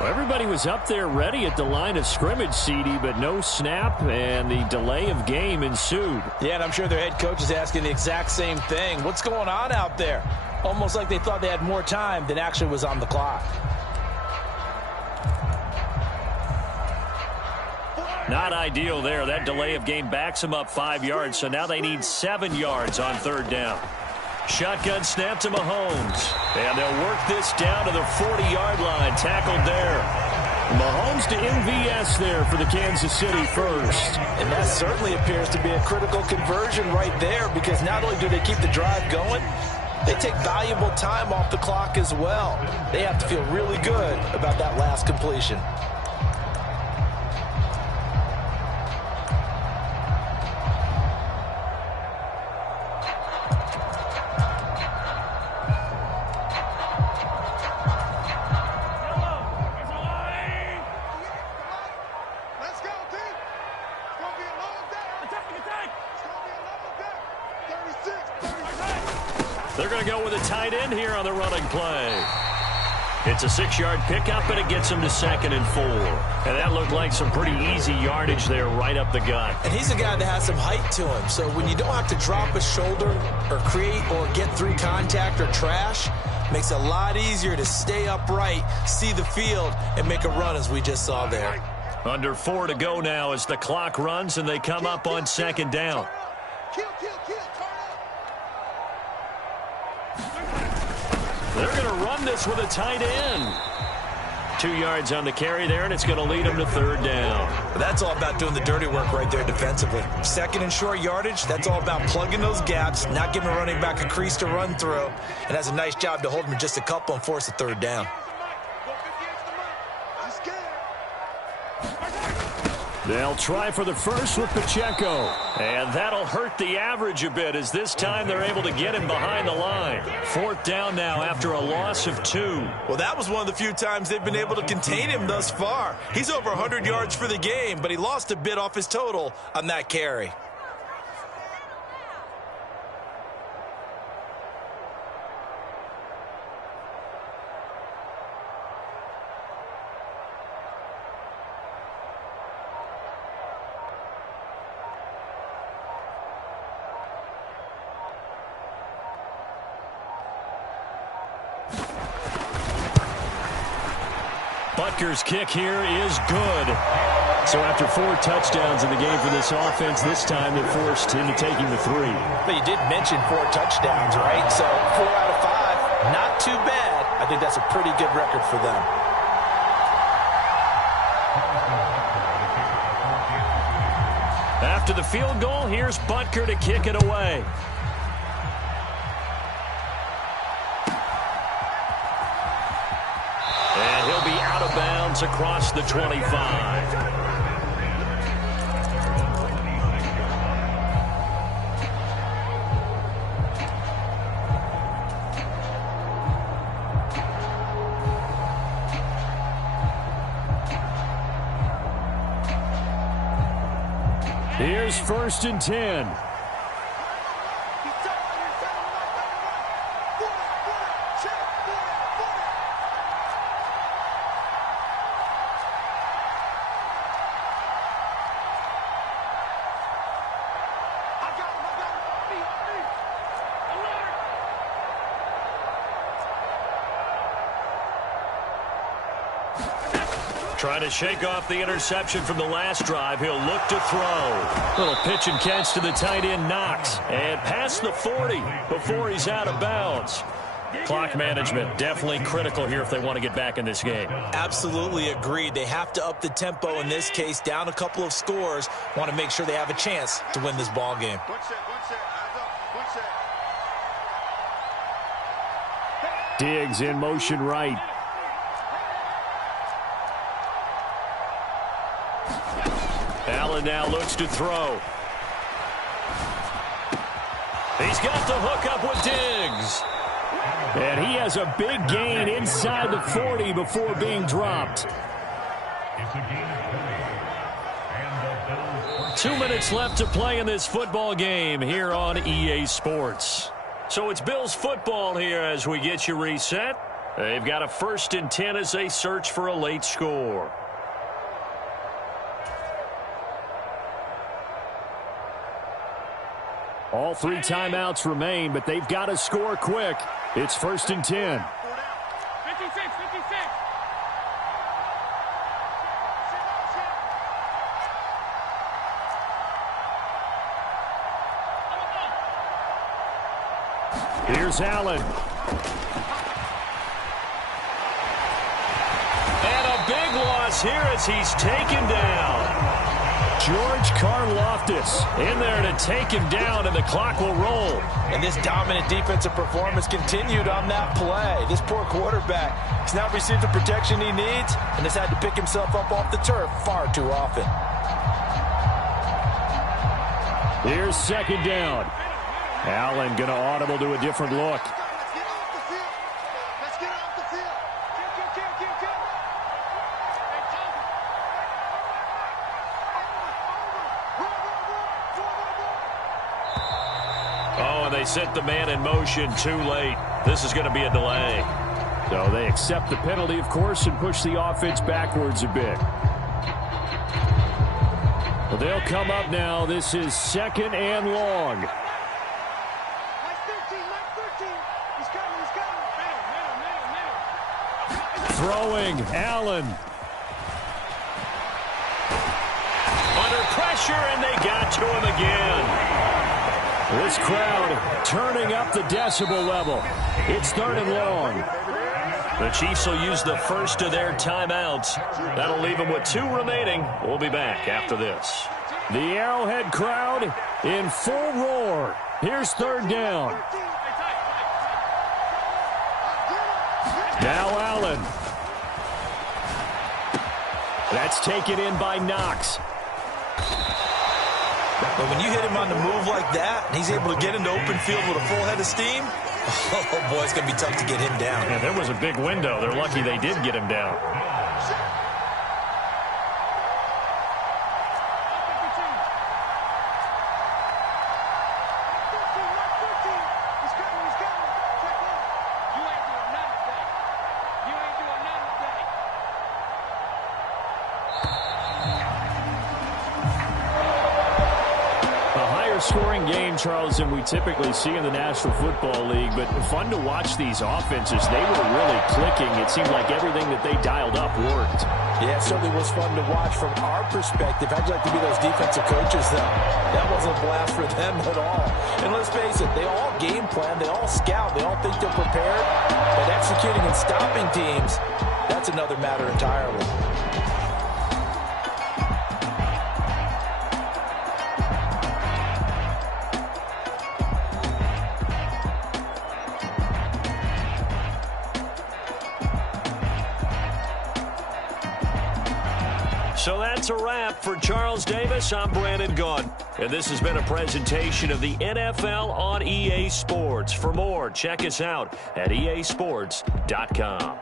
Well, everybody was up there ready at the line of scrimmage, CD, but no snap, and the delay of game ensued. Yeah, and I'm sure their head coach is asking the exact same thing. What's going on out there? Almost like they thought they had more time than actually was on the clock. Not ideal there. That delay of game backs them up 5 yards, so now they need 7 yards on 3rd down. Shotgun snap to Mahomes. And they'll work this down to the 40-yard line. Tackled there. Mahomes to MVS there for the Kansas City first. And that certainly appears to be a critical conversion right there, because not only do they keep the drive going, they take valuable time off the clock as well. They have to feel really good about that last completion. They're going to go with a tight end here on the running play. It's a 6-yard pickup, and it gets him to 2nd and 4. And that looked like some pretty easy yardage there right up the gut. And he's a guy that has some height to him. So when you don't have to drop a shoulder or create or get through contact or trash, makes it a lot easier to stay upright, see the field, and make a run as we just saw there. Under 4 to go now as the clock runs, and they come up on 2nd down. They're going to run this with a tight end. 2 yards on the carry there, and it's going to lead them to 3rd down. That's all about doing the dirty work right there defensively. 2nd and short yardage, that's all about plugging those gaps, not giving a running back a crease to run through, and that's a nice job to hold him just a couple and force a 3rd down. They'll try for the first with Pacheco. And that'll hurt the average a bit as this time they're able to get him behind the line. 4th down now after a loss of 2. Well, that was one of the few times they've been able to contain him thus far. He's over 100 yards for the game, but he lost a bit off his total on that carry. Butker's kick here is good. So after 4 touchdowns in the game for this offense, this time they're forced into taking the 3. But you did mention 4 touchdowns, right? So 4 out of 5, not too bad. I think that's a pretty good record for them. After the field goal, here's Butker to kick it away. And he'll be out of bounds across the 25. Here's 1st and 10. Trying to shake off the interception from the last drive. He'll look to throw. Little pitch and catch to the tight end, Knox. And past the 40 before he's out of bounds. Clock management definitely critical here if they want to get back in this game. Absolutely agreed. They have to up the tempo in this case, down a couple of scores. Want to make sure they have a chance to win this ball game. Diggs in motion right. Allen now looks to throw. He's got the hook up with Diggs. And he has a big gain inside the 40 before being dropped. 2 minutes left to play in this football game here on EA Sports. So it's Bills football here as we get you reset. They've got a 1st and 10 as they search for a late score. All 3 timeouts remain, but they've got to score quick. It's 1st and 10. 56. Here's Allen. And a big loss here as he's taken down. George Karlaftis in there to take him down, and the clock will roll. And this dominant defensive performance continued on that play. This poor quarterback has not received the protection he needs and has had to pick himself up off the turf far too often. Here's 2nd down. Allen going to audible to a different look. They set the man in motion too late. This is going to be a delay. So they accept the penalty, of course, and push the offense backwards a bit. Well, they'll come up now. This is 2nd and long. Throwing, Allen. Under pressure, and they got to him again. This crowd turning up the decibel level. It's 3rd and long. The Chiefs will use the first of their timeouts. That'll leave them with 2 remaining. We'll be back after this. The Arrowhead crowd in full roar. Here's 3rd down. Now Allen. That's taken in by Knox. And when you hit him on the move like that, and he's able to get into open field with a full head of steam, oh, boy, it's going to be tough to get him down. Yeah, there was a big window. They're lucky they did get him down. Scoring game, Charles, than we typically see in the National Football League, but fun to watch these offenses. They were really clicking. It seemed like everything that they dialed up worked. Yeah, it certainly was fun to watch from our perspective. How'd you like to be those defensive coaches, though? That wasn't a blast for them at all. And let's face it, they all game plan, they all scout, they all think they're prepared, but executing and stopping teams, that's another matter entirely. So that's a wrap for Charles Davis. I'm Brandon Gaudin. And this has been a presentation of the NFL on EA Sports. For more, check us out at easports.com.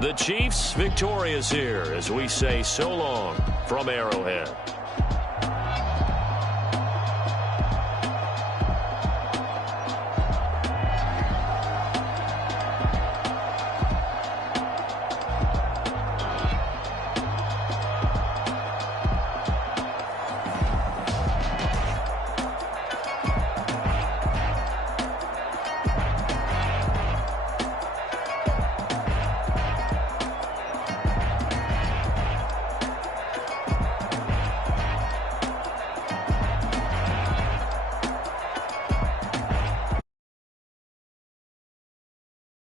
The Chiefs victorious here as we say so long from Arrowhead.